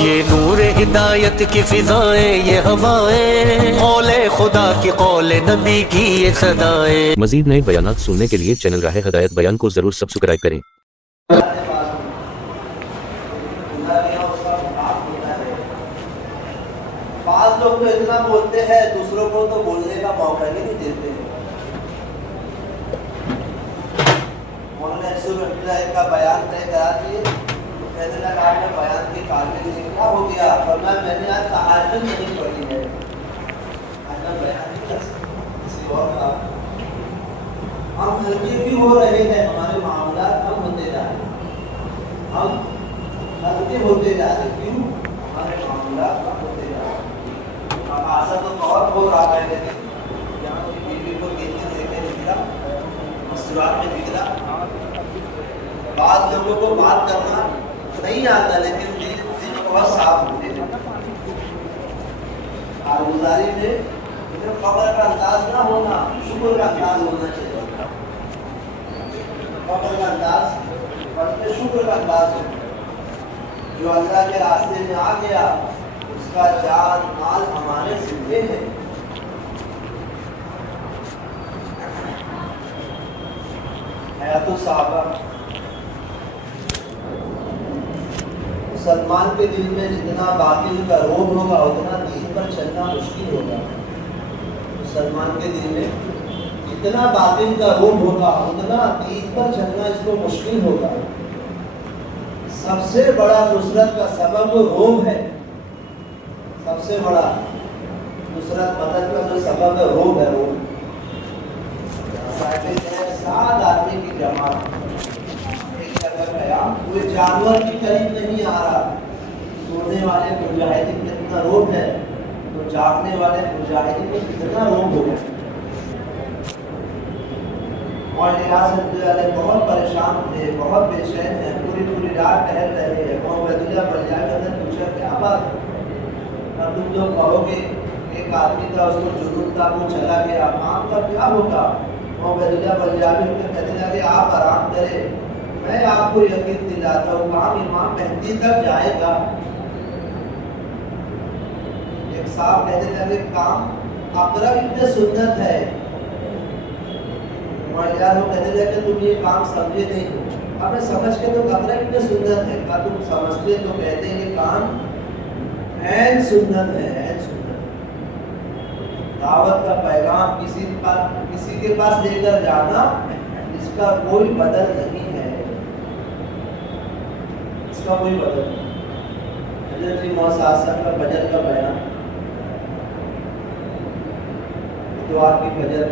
یہ نور ہدایت کی فضائیں، یہ ہوائیں، قول خدا کی، قول نبی کی یہ صدائیں۔ مزید نئے بیانات سننے کے لیے چینل راہ ہدایت بیان کو ضرور سبسکرائب کریں۔ بعض لوگ تو اتنا بولتے ہیں دوسروں کو تو بولنے کا موقع ہی نہیں دیتے۔ مولانا ایک کا بیان طے کرا دیے، کہنے لگا آپ نے بیان کی کارکردگی سے کیا ہو گیا؟ فرمایا میں نے آج تہجد نہیں پڑھی ہے، آج میں بیان نہیں کر سکتا کسی اور کا۔ ہم ہلکے کیوں ہو رہے ہیں؟ ہمارے معاملات کم ہوتے جا رہے ہیں، ہم ہلکے ہوتے جا رہے ہیں، کیوں؟ ہمارے معاملات کم ہوتے جا رہے ہیں۔ آسا تو بہت ہو رہا ہے، لیکن یہاں کی بیوی کو کہتے دیکھنے نکلا، مسجد میں نکلا۔ بعض لوگوں کو بات کرنا نہیں آتا، لیکن دل بہت صاف ہوتے ہیں۔ کارگزاری میں فخر کا انداز نہ ہونا، شکر کا انداز ہونا چاہیے۔ فخر کا انداز بلکہ شکر کا انداز ہو۔ جو اللہ کے راستے میں آ گیا اس کا جان مال ہمارے ذمے ہے۔ حیات الصحابہ، مسلمان کے دل میں جتنا باطل کا روب ہوگا اتنا دین پر چلنا مشکل ہوگا۔ مسلمان کے دل میں جتنا باطل کا روب ہوگا اتنا دین پر چلنا اس کو مشکل ہوگا۔ سب سے بڑا نصرت کا سبب روب ہے، سب سے بڑا نصرت مدد کا جو سبب ہے روب ہے۔ روب 7 آدمی کی جماعت ایک جگہ گیا، کوئی جانور کی قریب نہیں آ رہا۔ سونے والے مجاہدین میں اتنا روب ہے تو جاگنے والے مجاہدین میں کتنا روب ہو گیا۔ اور بہت پریشان تھے، بہت بے چین ہیں، پوری رات ٹہل رہے ہیں۔ عبید اللہ بلیاء نے پوچھا کیا بات ہے؟ تم جو کہو گے ایک آدمی تھا اس کو جنون تھا وہ چلا گیا، کام کا کیا ہوگا؟ عبید اللہ بلیاء کہنے لگے آپ آرام کریں، میں آپ کو یقین دلاتا ہوں کام امام مہدی تک جائے گا۔ ایک صاحب کہنے لگے کام اقرب ابن سنت ہے، اور یار وہ کہنے لگے تم یہ کام سمجھے نہیں ہو۔ اب میں سمجھ کے تو اقرب ابن سنت ہے، کہا تم سمجھتے تو کہتے ہیں یہ کام عین سنت ہے، عین سنت۔ دعوت کا پیغام کسی کے پاس لے کر جانا اس کا کوئی بدل نہیں ہے، اس کا کوئی بدل نہیں۔ حضرت جی محمد کا فجر کا بیان، دعا کی فجر،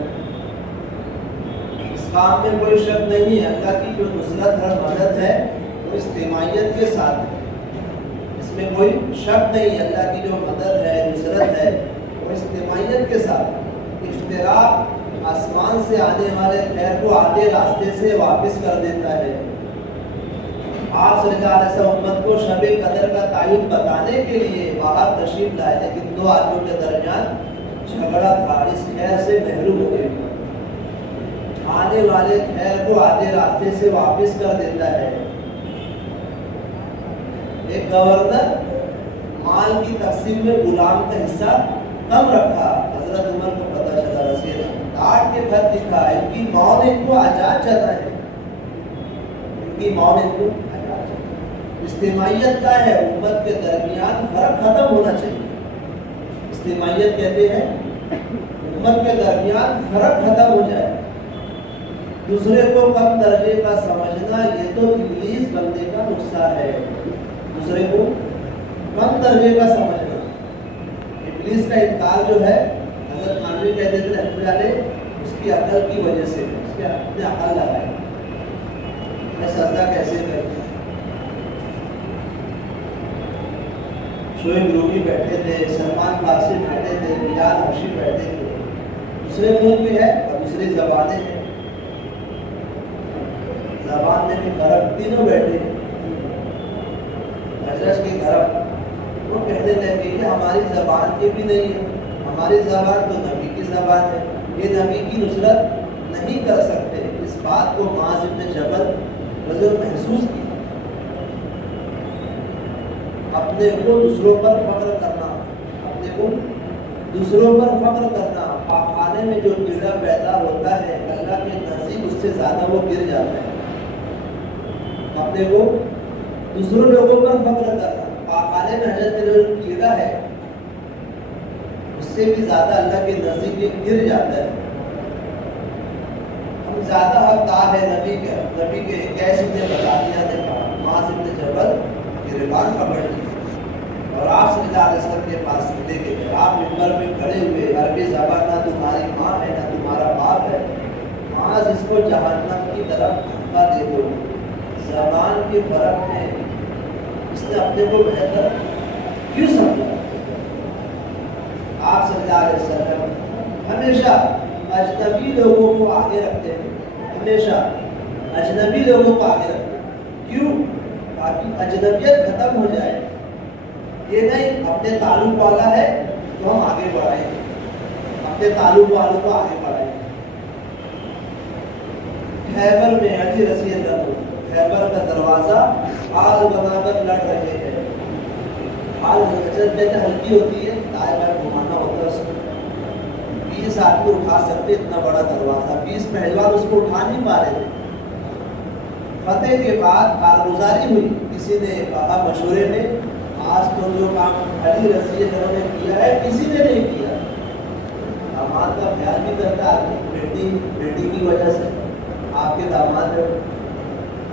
اس کام میں کوئی شک نہیں ہے۔ اللہ کی جو نصرت اور مدد ہے وہ اجتماعیت کے ساتھ ہے، اس میں کوئی شک نہیں۔ اللہ کی جو مدد ہے نصرت ہے وہ اجتماعیت کے ساتھ۔ اشتراک آسمان سے آنے والے خیر کو آدھے راستے سے واپس کر دیتا ہے۔ آپ صلی اللہ علیہ وسلم امت کو شب قدر کا تعین بتانے کے لیے باہر تشریف لائے، لیکن 2 آدمیوں کے درمیان جھگڑا تھا، اس خیر سے محروم ہو گئے۔ آنے والے خیر کو آدھے راستے سے واپس کر دیتا ہے۔ ایک گورنر مال کی تقسیم میں غلام کا حصہ کم رکھا، حضرت عمر کو پتہ چلا، رضی اللہ ڈانٹ کے خط لکھا، ان کی موت ان کو آزاد چاہتا ہے، ان کی موت ان کو آزاد چاہتا ہے۔ اجتماعیت کا ہے، امت کے درمیان فرق ختم ہونا چاہیے۔ اجتماعیت کہتے ہیں امت کے درمیان فرق ختم ہو جائے۔ دوسرے کو کم درجے کا سمجھنا یہ تو ابلیس بندے کا نقصہ ہے، دوسرے کو کم درجے کا سمجھنا۔ ابلیس کا انکار جو ہے حضرت مانوی کہتے تھے رحمۃ اللہ علیہ، اس کی عقل کی وجہ سے، اس کے اپنے عقل لگائے میں سجدہ کیسے کروں۔ شعیب رومی بیٹھے تھے، سلمان فارسی بیٹھے تھے، بلال حبشی بیٹھے تھے، دوسرے ملک میں ہے اور دوسری زبانیں ہیں، زبان میں بھی فرق، تینوں بیٹھے ہیں حضرت کے گھر۔ وہ کہنے لگے کہ ہماری زبان کے بھی نہیں ہے، ہماری زبان تو نبی کی زبان ہے، یہ نبی کی نصرت نہیں کر سکتے۔ اس بات کو معاذ بن جبل وزن محسوس کیا۔ اپنے کو دوسروں پر فخر کرنا، اپنے کو دوسروں پر فخر کرنا، پاکخانے میں جو کیڑا پیدا ہوتا ہے اللہ کے نزدیک اس سے زیادہ وہ گر جاتا ہے۔ اپنے کو دوسروں لوگوں پر فخر کرنا، پاکخانے میں حضرت جو کیڑا ہے اس سے بھی زیادہ اللہ کے نزدیک یہ گر جاتا ہے۔ ہم زیادہ حقدار ہے نبی کے کیسے نے بتا دیا، دیکھا معاذ بن جبل گریبان پکڑ لی اور آپ صلی اللہ علیہ وسلم کے پاس لے کے گئے۔ آپ منبر میں کھڑے ہوئے، عربی زبان نہ تمہاری ماں ہے نہ تمہارا باپ ہے، معاذ اس کو جہنم کی طرف دھکا دے دو۔ زبان کے فرق میں اس نے اپنے کو بہتر کیوں سمجھا؟ آپ صلی اللہ علیہ وسلم ہمیشہ اجنبی لوگوں کو آگے رکھتے ہیں، ہمیشہ اجنبی لوگوں کو آگے رکھتے ہیں۔ کیوں؟ تاکہ اجنبیت ختم ہو جائے۔ یہ نہیں اپنے تعلق والا ہے تو ہم آگے بڑھائیں، اپنے تعلق والوں کو آگے بڑھائیں۔ خیبر میں علی رضی اللہ عنہ خیبر کا دروازہ آگ بنا کر لڑ رہے ہیں۔ آگ ہلکی ہوتی ہے، دائیں بائیں گھمانا ہوتا ہے اس کو، 20 آدمی اٹھا سکتے اتنا بڑا دروازہ، 20 پہلوان اس کو اٹھا نہیں پا رہے تھے۔ فتح کے بعد کارگزاری ہوئی، کسی نے کہا مشورے میں آج تو جو کام علی رضی اللہ عنہ نے کیا ہے کسی نے نہیں کیا۔ داماد کا خیال بھی کرتا آدمی، بیٹی کی وجہ سے آپ کے داماد ہے،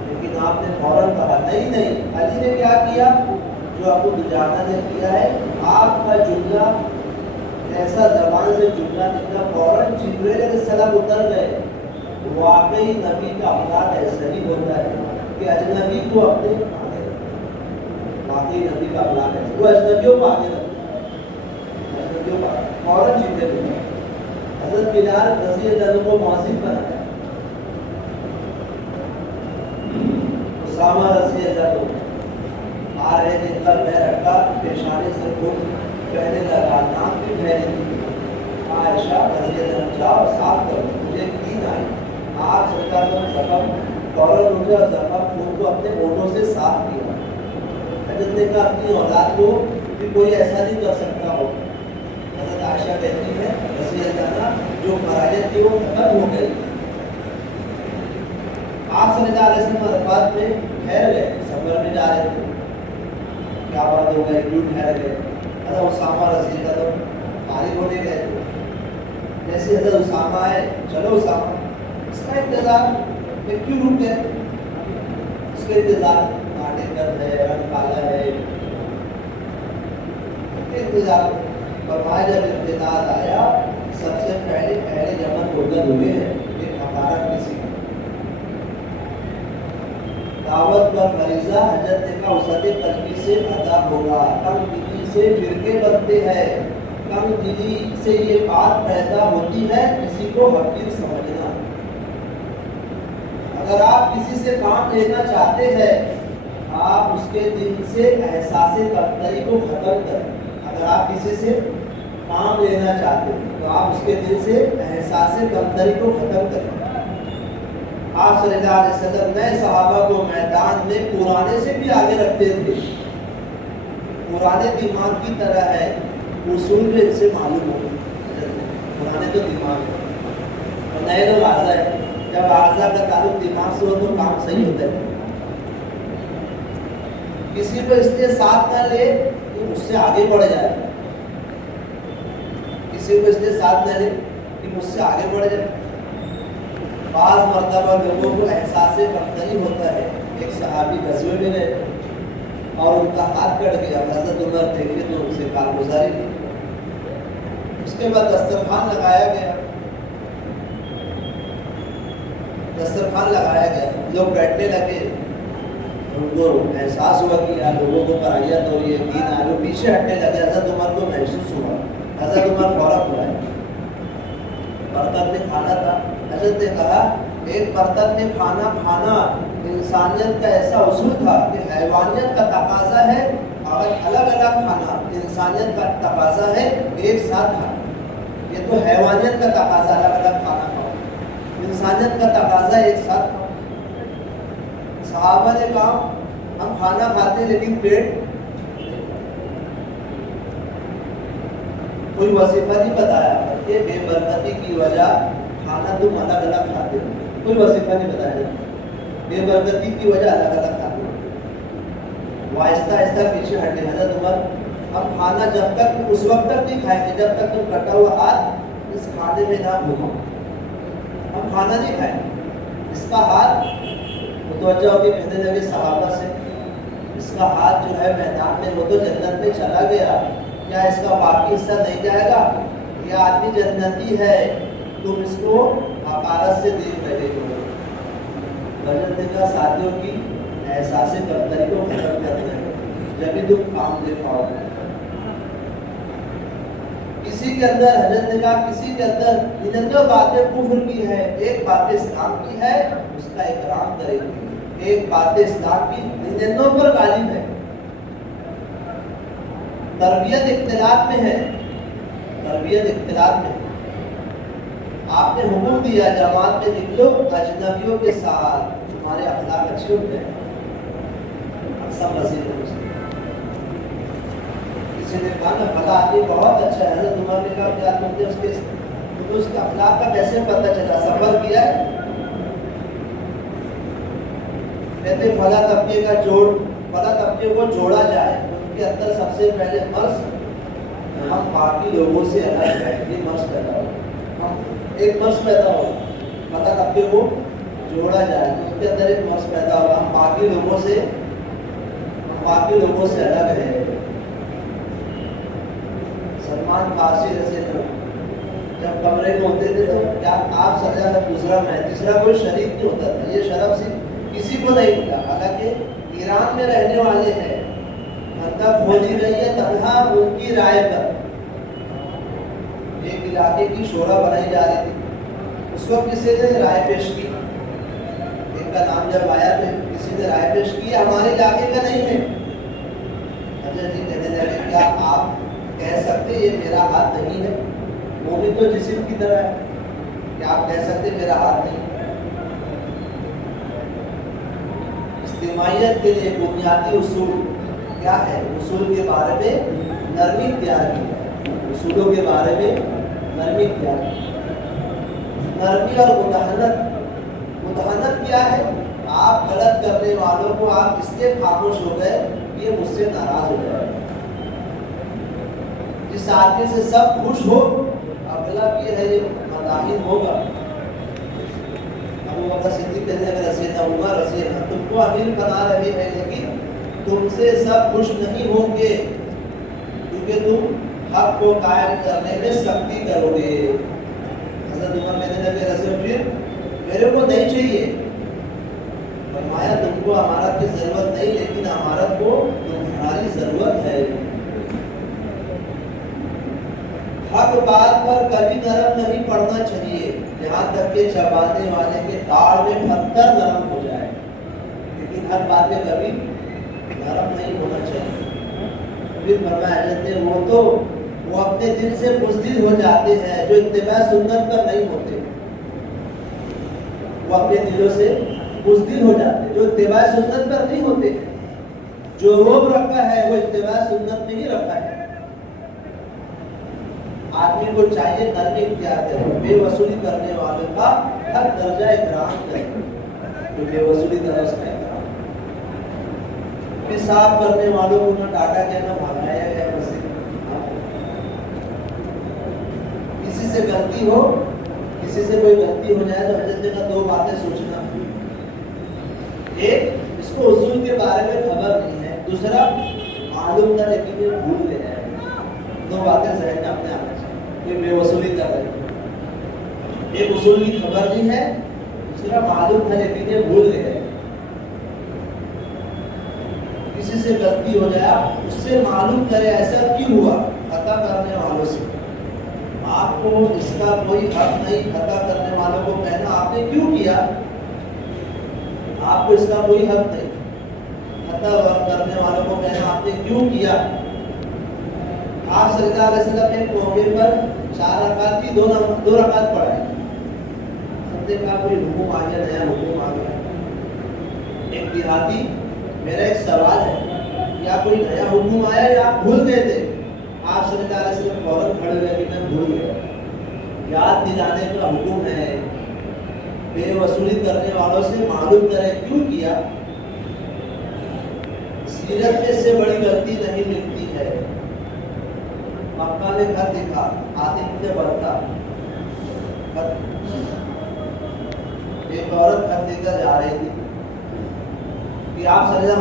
لیکن آپ نے فوراً کہا نہیں، علی نے کیا کیا جو ابو دجانہ نے کیا ہے۔ آپ کا جملہ ایسا زبان سے جملہ نکلا، فوراً جبرائیل علیہ السلام اتر گئے۔ واقعی نبی کا اخلاق ایسا ہی ہوتا ہے کہ اجنبی کو اپنے واقعی نبی کا اخلاق ہے وہ اجنبیوں کو آگے رکھتا ہے، اجنبیوں کو فوراً جیتے ہوئے حضرت بلال رضی اللہ عنہ کو مؤذن بنایا، اسامہ رضی اللہ عنہ آ رہے تھے، کل میں رکھا پیشانے سے خون پہنے لگا، نام بھی پہنے تھی، عائشہ رضی اللہ عنہ جاؤ صاف کرو، مجھے نیند آئی۔ آپ سرکار نے زخم فوراً اٹھے اور زخم خون کو اپنے ہونٹوں سے صاف کیا۔ حضرت نے کہا اپنی اولاد کو بھی کوئی ایسا نہیں کر سکتا ہو۔ حضرت عائشہ کہتی ہے رضی اللہ عنہ جو فرائض تھی وہ ختم ہو گئی۔ آپ صلی اللہ علیہ وسلم عرفات میں ٹھہر گئے، سفر میں جا رہے تھے، کیا بات ہو گئی کیوں ٹھہر گئے؟ حضرت اسامہ رضی اللہ عنہ فارغ ہونے گئے تھے، جیسے حضرت اسامہ آئے، چلو اسامہ، اس کا انتظار کہ کیوں رک گئے؟ اس کے انتظار ناٹے گرد ہے، رنگ کالا ہے، انتظار فرمایا جب امتداد آیا سب سے پہلے جمع گردن ہوئے ہیں، ایک حقارت کسی کی دعوت پر فریضہ حضرت نے کہا وسعت قلبی سے ادا ہوگا، کم دلی سے فرقے بنتے ہیں، کم دلی سے یہ بات پیدا ہوتی ہے کسی کو حقیر سمجھنا۔ اگر آپ کسی سے کام لینا چاہتے ہیں آپ اس کے دل سے احساس کمتری کو ختم کریں۔ اگر آپ کسی سے کام لینا چاہتے ہیں تو آپ اس کے دل سے احساس کمتری کو ختم کریں۔ آپ صلی اللہ علیہ وسلم نئے صحابہ کو میدان میں پرانے سے بھی آگے رکھتے تھے، پرانے دماغ کی طرح ہے، اصول میں ان سے معلوم ہو، پرانے تو دماغ ہے اور نئے لوگ اعضا ہے، جب اعضا کا تعلق دماغ سے ہو تو کام صحیح ہوتا ہے۔ کسی کو اس لیے ساتھ نہ لے کہ مجھ سے آگے بڑھ جائے، کسی کو اس لیے ساتھ نہ لے کہ مجھ سے آگے بڑھ جائے۔ بعض مرتبہ لوگوں کو احساس کمتری ہوتا ہے۔ ایک صحابی غزوے میں گئے اور ان کا ہاتھ کٹ گیا، حضرت عمر دیکھے تو ان سے کارگزاری کی، اس کے بعد دسترخوان لگایا گیا، لوگ بیٹھنے لگے، ان کو احساس ہوا کہ یار لوگوں کو کراہیت ہو رہی ہے، دین آلو پیچھے ہٹنے لگے۔ حضرت عمر کو محسوس ہوا، حضرت عمر فوراً ہوا ہے، برتن میں کھانا تھا، حضرت نے کہا ایک برتن میں کھانا کھانا انسانیت کا ایسا اصول تھا کہ حیوانیت کا تقاضا ہے اگر الگ الگ کھانا، انسانیت کا تقاضا ہے ایک ساتھ کھانا۔ یہ تو حیوانیت کا تقاضا الگ الگ کھانا کھاؤ، انسانیت کا تقاضا ایک ساتھ کھاؤ۔ صحابہ نے کہا ہم کھانا کھاتے لیکن پیٹ کوئی وظیفہ نہیں بتایا کہ بے برکتی کی وجہ کھانا تم الگ الگ کھاتے ہو، کوئی وظیفہ نہیں بتایا، بے برکتی کی وجہ الگ الگ کھاتے ہو۔ وہ آہستہ آہستہ پیچھے ہٹے، حضرت عمر ہم کھانا جب تک اس وقت تک نہیں کھائیں گے جب تک تم کٹا ہوا ہاتھ اس کھانے میں نہ ڈھوکو، ہم کھانا نہیں کھائیں، اس کا ہاتھ متوجہ ہو کے کہنے لگے صحابہ سے، اس کا ہاتھ جو ہے میدان میں وہ تو جنت میں چلا گیا، کیا اس کا باقی حصہ نہیں جائے گا؟ یہ آدمی جنتی ہے، تم اس کو حقارت سے دیکھ رہے ہو۔ حضرت نے کہا ساتھیوں کی احساس برتری کو ختم کرنا ہے، جبھی تم کام دے پاؤ گے۔ کسی کے اندر حضرت نے کہا کسی کے اندر 99 باتیں کفر کی ہے، ایک بات اسلام کی ہے، اس کا اکرام کرے گی، ایک بات اسلام کی 99 پر غالب ہے۔ تربیت اختلاط میں ہے، تربیت اختلاط میں۔ آپ نے حکم دیا جماعت میں نکلو اجنبیوں کے ساتھ، تمہارے اخلاق اچھے ہوتے ہیں، سب وزیر ہیں۔ کسی نے کہا نا بھلا آدمی بہت اچھا ہے، حضرت عمر نے کہا کیا تم نے اس کے اخلاق کا کیسے پتہ چلا، سفر کیا ہے؟ کہتے فلاں طبقے کا فلاں طبقے کو جوڑا جائے، ان کے اندر سب سے پہلے مرض ہم باقی لوگوں سے الگ ہے، یہ مرض پیدا ہو، ایک مرض پیدا ہو، فلاں طبقے کو جوڑا جائے تو ان کے اندر ایک مرض پیدا ہوگا، ہم باقی لوگوں سے الگ ہے۔ سلمان فارسی رضی اللہ عنہ جب کمرے میں ہوتے تھے تو کیا آپ سجا کا دوسرا میں تیسرا کوئی شریک نہیں ہوتا تھا، یہ شرف صرف کسی کو نہیں ملا، حالانکہ ایران میں رہنے والے ہیں، مطلب فوجی رہی ہے تنہا ان کی رائے پر، ایک علاقے کی شورا بنائی جا رہی تھی، اس کو کسی نے رائے پیش کی، ایک کا نام جب آیا تو کسی نے رائے پیش کی ہمارے علاقے کا نہیں ہے، حضرت جی کہنے لگے کیا آپ کہہ سکتے یہ میرا ہاتھ نہیں ہے؟ وہ بھی تو جسم کی طرح ہے، کیا آپ کہہ سکتے میرا ہاتھ نہیں؟ اجتماعیت کے لیے بنیادی اصول کیا ہے؟ اصول کے بارے میں نرمی اختیار کی ہے، اصولوں کے بارے میں نرمی اختیار کی۔ نرمی اور مداحنت کیا ہے؟ آپ غلط کرنے والوں کو آپ اس لیے خاموش ہو گئے یہ مجھ سے ناراض ہو جائے، جس آدمی سے سب خوش ہو اگلا بھی ہے یہ مداحن ہوگا۔ ابو بکر صدیق کہنے لگے رضی اللہ عنہ تم کو امیر بنا رہے ہیں لیکن تم سے سب خوش نہیں ہوں گے کیونکہ تم حق کو قائم کرنے میں سختی کرو گے۔ حضرت عمر کہنے لگے رضی اللہ پھر میرے کو نہیں چاہیے، فرمایا تم کو امارت کی ضرورت نہیں لیکن امارت کو تمہاری ضرورت ہے۔ حق بات پر کبھی نرم نہیں پڑنا چاہیے یہاں تک کہ چبانے والے کے داڑھ میں پتھر نرم ہو جائے، لیکن ہر بات میں کبھی نرم نہیں ہونا چاہیے۔ پھر فرمایا حضرت نے وہ اپنے دل سے بزدل ہو جاتے ہیں جو اتباع سنت پر نہیں ہوتے، وہ اپنے دلوں سے بزدل ہو جاتے ہیں جو اتباع سنت پر نہیں ہوتے، جو روب رکھا ہے وہ اتباع سنت میں ہی رکھا ہے۔ آدمی کو چاہیے نرمی اختیار کرے، بے وصولی کرنے والوں کا ہر درجہ اکرام کرے، جو بے وصولی کرے اس کا اکرام، پیشاب کرنے والوں کو نہ ڈانٹا گیا نہ بھگایا گیا، کسی سے غلطی ہو، کسی سے کوئی غلطی ہو جائے تو حضرت نے کہا دو باتیں سوچنا، ایک اس کو اصول کے بارے میں خبر نہیں ہے، دوسرا معلوم تھا لیکن یہ بھول گیا ہے، دو باتیں ذہن میں اپنے آنا چاہیے، یہ بے وصولی کر رہے ہیں، ایک اصول کی خبر نہیں ہے، دوسرا معلوم تھا لیکن یہ بھول گئے۔ کسی سے غلطی ہو جائے اس سے معلوم کرے ایسا کیوں ہوا، خطا کرنے والوں سے، آپ کو اس کا کوئی حق نہیں، خطا کرنے والوں کو کہنا آپ نے کیوں کیا، آپ کو اس کا کوئی حق نہیں، خطا کرنے والوں کو کہنا آپ نے کیوں کیا۔ آپ صلی اللہ علیہ وسلم نے موقع پر 4 رکعت کی 2 رکعت پڑھائی، سب نے کہا کوئی حکم آ گیا، نیا حکم آ گیا۔ ایک دیہاتی میرا ایک سوال ہے، کیا کوئی نیا حکم آیا یا آپ بھول گئے تھے؟ آپ صلی اللہ علیہ وسلم فوراً کھڑے ہوئے کہ میں بھول گیا، یاد دلانے کا حکم ہے، بے وصولی کرنے والوں سے معلوم کریں کیوں کیا، سیرت میں سے بڑی غلطی نہیں ملتی ہے۔ مکہ نے خط لکھا، عاطف نے برتا، ایک عورت خط لے کر جا رہی تھی کہ آپ صلی اللہ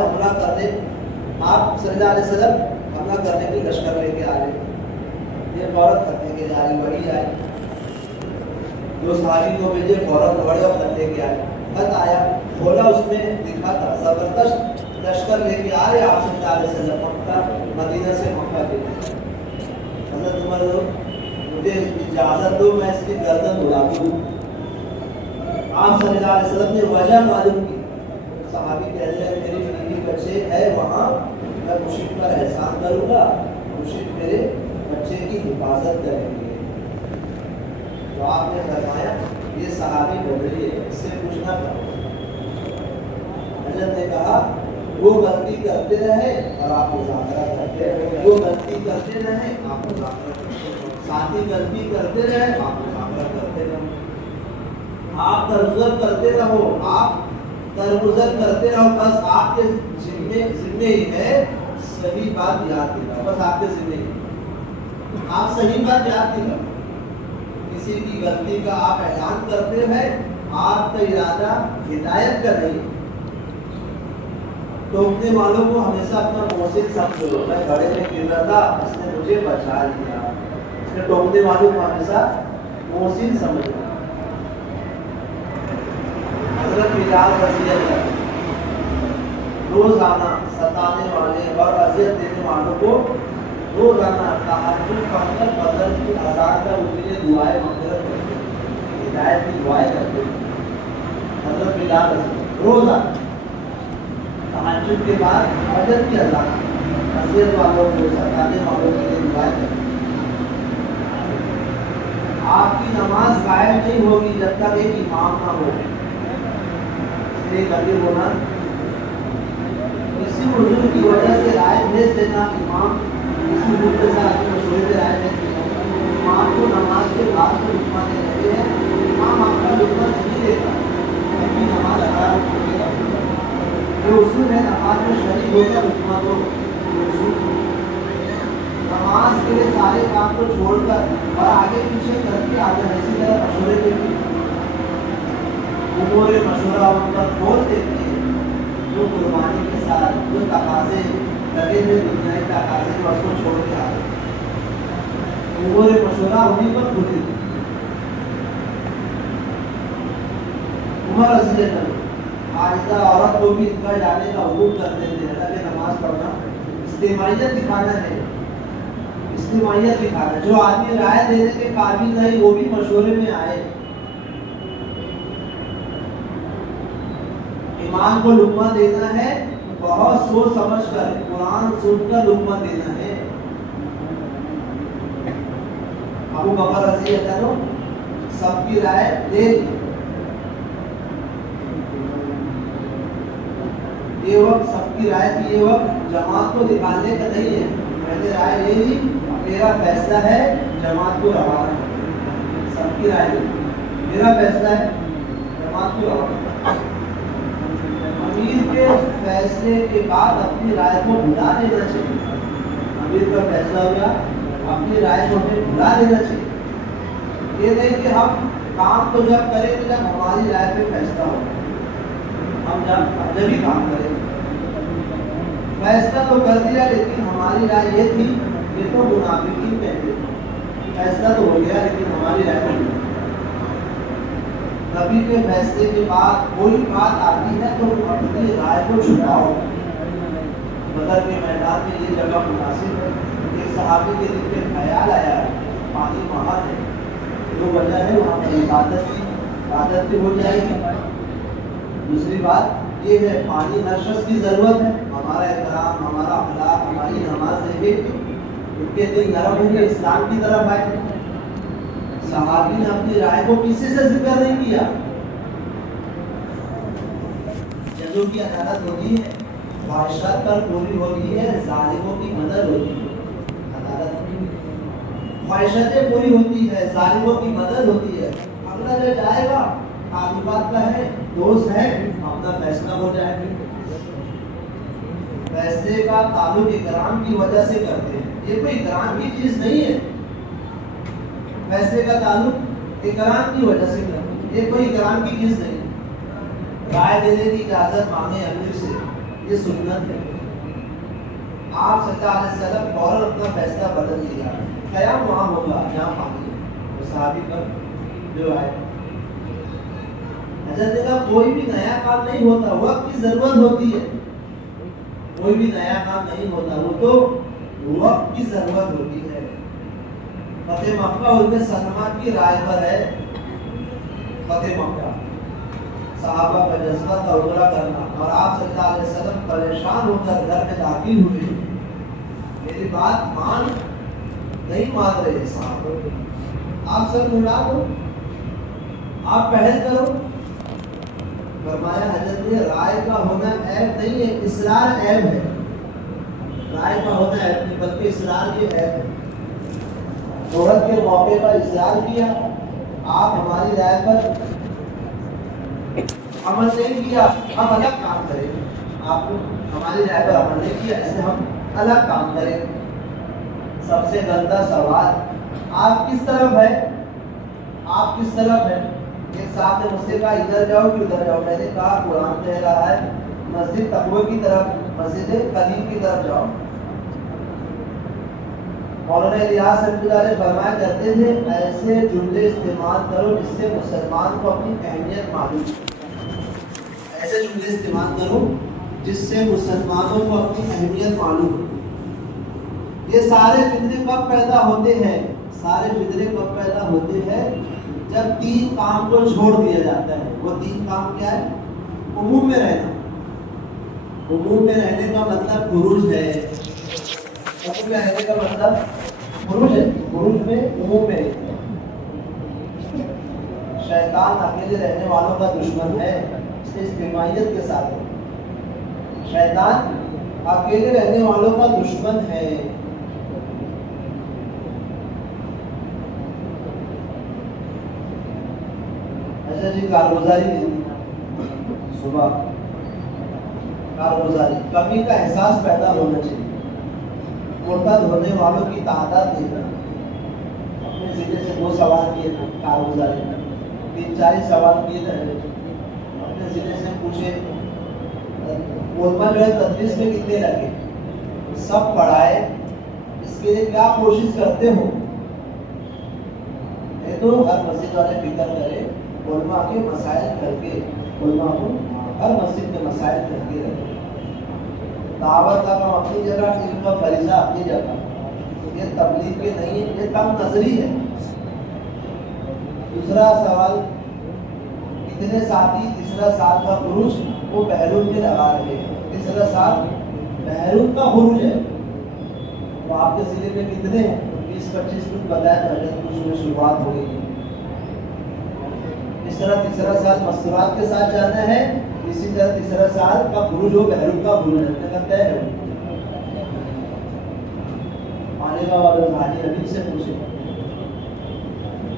علیہ وسلم حملہ کرنے کے لشکر لے کے آ رہے تھے۔ یہ عورت خط لے کے جا رہی، وہی آئی، جو صحابی کو بھیجے فوراً دوڑے اور خط لے کے آئے۔ خط آیا، کھولا، اس میں لکھا تھا زبردست لشکر لے کے آ رہے آپ صلی اللہ علیہ وسلم مکہ، مدینہ سے مکہ کے لیے۔ حضرت عمر، مجھے اجازت دو میں اس کی گردن اڑا دوں۔ آپ صلی اللہ علیہ وسلم نے وجہ معلوم کی، صحابی کہتے ہیں میری بیوی بچے ہے وہاں، میں مشرک پر احسان کروں گا، مشرک میرے بچے کی حفاظت کریں گے۔ تو آپ نے فرمایا یہ صحابی بدلی ہے، اس سے پوچھنا کرو۔ حضرت نے کہا وہ غلطی کرتے رہے اور آپ مذاکرہ کرتے رہے، وہ غلطی کرتے رہے آپ مذاکرہ کرتے رہے، ساتھی غلطی کرتے رہے آپ مذاکرہ کرتے رہے، آپ درگزر کرتے رہو، آپ درگزر کرتے رہو، بس آپ کے ذمے ہی ہے صحیح بات یاد دلاؤ، بس آپ کے ذمے ہی آپ صحیح بات یاد دلاؤ۔ کسی کی غلطی کا آپ اعلان کرتے ہیں، آپ کا ارادہ ہدایت کا نہیں۔ ٹوکنے والوں کو ہمیشہ اپنا محسن سمجھو، میں گڑھے میں گر رہا تھا، اس نے مجھے بچا لیا، اس نے ٹوکنے والوں کو ہمیشہ محسن سمجھو۔ حضرت بلال رضی اللہ روزانہ ستانے والے اور اذیت دینے والوں کو روزانہ تہجد پڑھ کر بدر کی اذان کا ان کے لیے دعائیں مغفرت کرتے، ہدایت کی دعائیں کرتے۔ حضرت بلال روزانہ تہجد کے بعد فجر کی اذان اذیت والوں کو ستانے والوں کے لیے دعائیں کرتے۔ آپ کی نماز قائم نہیں ہوگی جب تک ایک امام نہ ہو، اس لیے ہونا کسی موضوع کی وجہ سے رائے بھیج دینا، امام کسی موضوع کے ساتھ مشورے سے رائے بھیج دینا، امام کو نماز کے بعد تو لقمہ دے رہے ہیں، امام آپ کا لقمہ نہیں دیتا، کیونکہ نماز خراب ہوگی۔ جو اصول ہے نماز میں شریک ہو کر لقمہ دو، نماز کے لیے سارے کام کو چھوڑ کر اور آگے پیچھے کر کے آگے اسی طرح مشورے دیتے، امور مشورہ ان پر کھول دیتے ہیں، جو قربانی کے ساتھ جو تقاضے لگے ہوئے دنیائی تقاضے کو اس کو چھوڑ کے آ گئے، امور مشورہ انہیں پر کھلی۔ عمر رضی اللہ عاجزہ عورت کو بھی عیدگاہ جانے کا حکم کرتے تھے، حالانکہ نماز پڑھنا اجتماعیت دکھانا ہے، اجتماعیت دکھانا، جو آدمی رائے دینے کے قابل نہیں وہ بھی مشورے میں آئے۔ ایمان کو لقمہ دینا ہے بہت سوچ سمجھ کر، قرآن سن کر لقمہ دینا ہے۔ ابو بکر رضی اللہ عنہ سب کی رائے دے دی، یہ وقت سب کی رائے تھی، یہ وقت جماعت کو نکالنے کا نہیں ہے، میں نے رائے لے لی، میرا فیصلہ ہے جماعت کو روانا، سب کی رائے لی، میرا فیصلہ ہے جماعت کو روانا۔ امیر کے فیصلے کے بعد اپنی رائے کو بھلا دینا چاہیے، امیر کا فیصلہ ہو گیا اپنی رائے کو ہمیں بھلا دینا چاہیے، یہ نہیں کہ ہم کام تو جب کریں تو جب ہماری رائے پہ فیصلہ ہو، ہم جب ہی کام کریں، فیصلہ تو کر دیا لیکن ہماری رائے یہ تھی، یہ تو منافقین کہتے ہیں، فیصلہ تو ہو گیا لیکن ہماری رائے نہیں۔ نبی کے فیصلے کے بعد کوئی بات آتی ہے تو اپنی رائے کو چھپاؤ۔ بدر کے میدان میں یہ جگہ مناسب ہے، ایک صحابی کے دل میں خیال آیا پانی وہاں ہے، جو وجہ ہے وہاں پر عبادت بھی ہو جائے گی۔ دوسری بات یہ ہے پانی ہر شخص کی ضرورت ہے، ہمارا احترام، ہمارا اخلاق، ہماری نماز دیکھے ان کے دل نرم ہوں گے، اسلام کی طرف آئے۔ صحابی نے اپنی رائے کو کسی سے ذکر نہیں کیا۔ ججوں کی عدالت ہوتی ہے، خواہشات پر پوری ہوتی ہے، ظالموں کی مدد ہوتی ہے، عدالت معیشتیں پوری ہوتی ہے، ظالموں کی مدد ہوتی ہے. اگلا جو جائے گا تعلقات کا ہے، دوست ہے، اپنا فیصلہ ہو جائے گا. پیسے کا تعلق اکرام کی وجہ سے کرتے ہیں، یہ کوئی اکرام کی چیز نہیں ہے. پیسے کا تعلق اکرام کی وجہ سے کرتے ہیں، یہ کوئی اکرام کی چیز نہیں. رائے دینے کی اجازت مانگے امیر سے، یہ سنت ہے. آپ صلی اللہ علیہ وسلم فوراً اپنا فیصلہ بدل دیا. قیام وہاں ہوگا جہاں مانگے. صحابی پر جو آئے حضرت کا کوئی بھی نیا کام نہیں ہوتا، وقت کی ضرورت ہوتی ہے. کوئی بھی نیا کام نہیں ہوتا، وہ تو وقت کی ضرورت ہوتی ہے. فتح مکہ ان سلمہ کی رائے پر ہے. فتح مکہ صحابہ کا جذبہ کا اجرا کرنا، اور آپ صلی اللہ علیہ وسلم پریشان ہو کر گھر میں داخل ہوئے. میری بات نہیں مان رہے صحابہ. آپ سب اڑا دو، آپ پہل کرو. فرمایا حضرت نے رائے کا ہونا عیب نہیں ہے، اصرار عیب ہے. رائے کا ہونا عیب نہیں بلکہ اصرار یہ عیب ہے. عورت کے موقع پر اصرار کیا، آپ ہماری رائے پر عمل نہیں کیا، ہم الگ کام کریں. آپ نے ہماری رائے پر عمل نہیں کیا، اسے ہم الگ کام کریں. سب سے گندا سوال، آپ کس طرف ہے؟ آپ کس طرف ہے؟ ایک صاحب نے مجھ سے کہا ادھر جاؤ کہ ادھر جاؤ. میں نے کہا قرآن کہہ رہا ہے مسجد تقوی کی طرف، مسجد قدیم کی طرف جاؤ. مولانا الیاس رحمۃ اللہ علیہ فرمایا کرتے تھے ایسے جملے استعمال کرو جس سے مسلمان کو اپنی اہمیت معلوم ہو. ایسے جملے استعمال کرو جس سے مسلمانوں کو اپنی اہمیت معلوم ہو. یہ سارے فتنے کب پیدا ہوتے ہیں؟ سارے فتنے کب پیدا ہوتے ہیں؟ جب تین کام کو چھوڑ دیا جاتا ہے. وہ تین کام کیا ہے؟ عموم میں رہنا. عموم میں رہنے کا مطلب خروج ہے. عموم میں رہنے کا مطلب خروج ہے. خروج میں عموم میں رہنا. شیطان اکیلے رہنے والوں کا دشمن ہے، اس سے اجتماعیت کے ساتھ ہے. شیطان اکیلے رہنے والوں کا دشمن ہے. اچھا جی، کارگزاری صبح کارگزاری کمی کا احساس پیدا ہونا چاہیے. مرتد ہونے والوں کی تعداد دیکھنا. اپنے ذریعے سے 2 سوال کیے تھے کارگزاری میں، 30-40 سوال کیے تھے. اپنے ذریعے سے پوچھے علماء جو ہے تدریس میں کتنے لگے، سب پڑھائے، اس کے لیے کیا کوشش کرتے ہو. یہ تو ہر مسجد والے فکر کرے علماء کے مسائل کر کے، علماء کو ہر مسجد کے مسائل کر کے رکھے. دعوت کا کام اپنی جگہ، علم کا فریضہ اپنی جگہ. یہ تبلیغ کے نہیں ہے، یہ کم نظری ہے. دوسرا سوال، کتنے ساتھی تیسرا سال کا خروج وہ بحرون کے لگا رہے ہیں. تیسرا سال بحرون کا خروج ہے. تو آپ کے ضلع میں کتنے ہیں؟ 20-25 کچھ بتایا تو کچھ میں شروعات ہو گئی ہے. اس طرح تیسرا سال مستورات کے ساتھ جانا ہے. اسی طرح تیسرا سال کا خروج ہو بحرون کا خروج ہے. مالیگاؤں والوں حاجی نبی سے پوچھے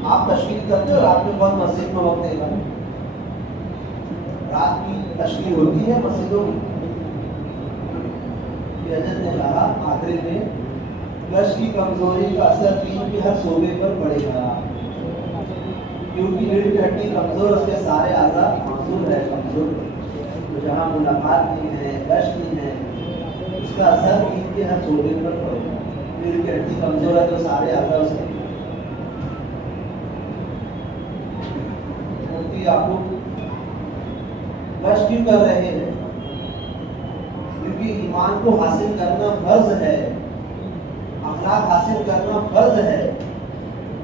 آپ تشکیل کرتے ہو رات میں کون مسجد میں وقت دے گا؟ رات کی تشکیل ہوتی ہے مسجدوں میں. حضرت نے کہا آخری میں گش کی کمزوری کا اثر دین کے ہر شعبے پر پڑے گا، کیونکہ ریڑھ کی ہڈی کمزور، اس کے سارے اعضاء معذور ہے، کمزور. تو جہاں ملاقات نہیں ہے، گشت نہیں ہے، اس کا اثر دین کے ہر شعبے پر پڑے گا. ریڑھ کی ہڈی کمزور ہے تو سارے اعضاء اس کے. مفتی یعقوب گشت کیوں کر رہے ہیں؟ کیونکہ ایمان کو حاصل کرنا فرض ہے، اخلاق حاصل کرنا فرض ہے.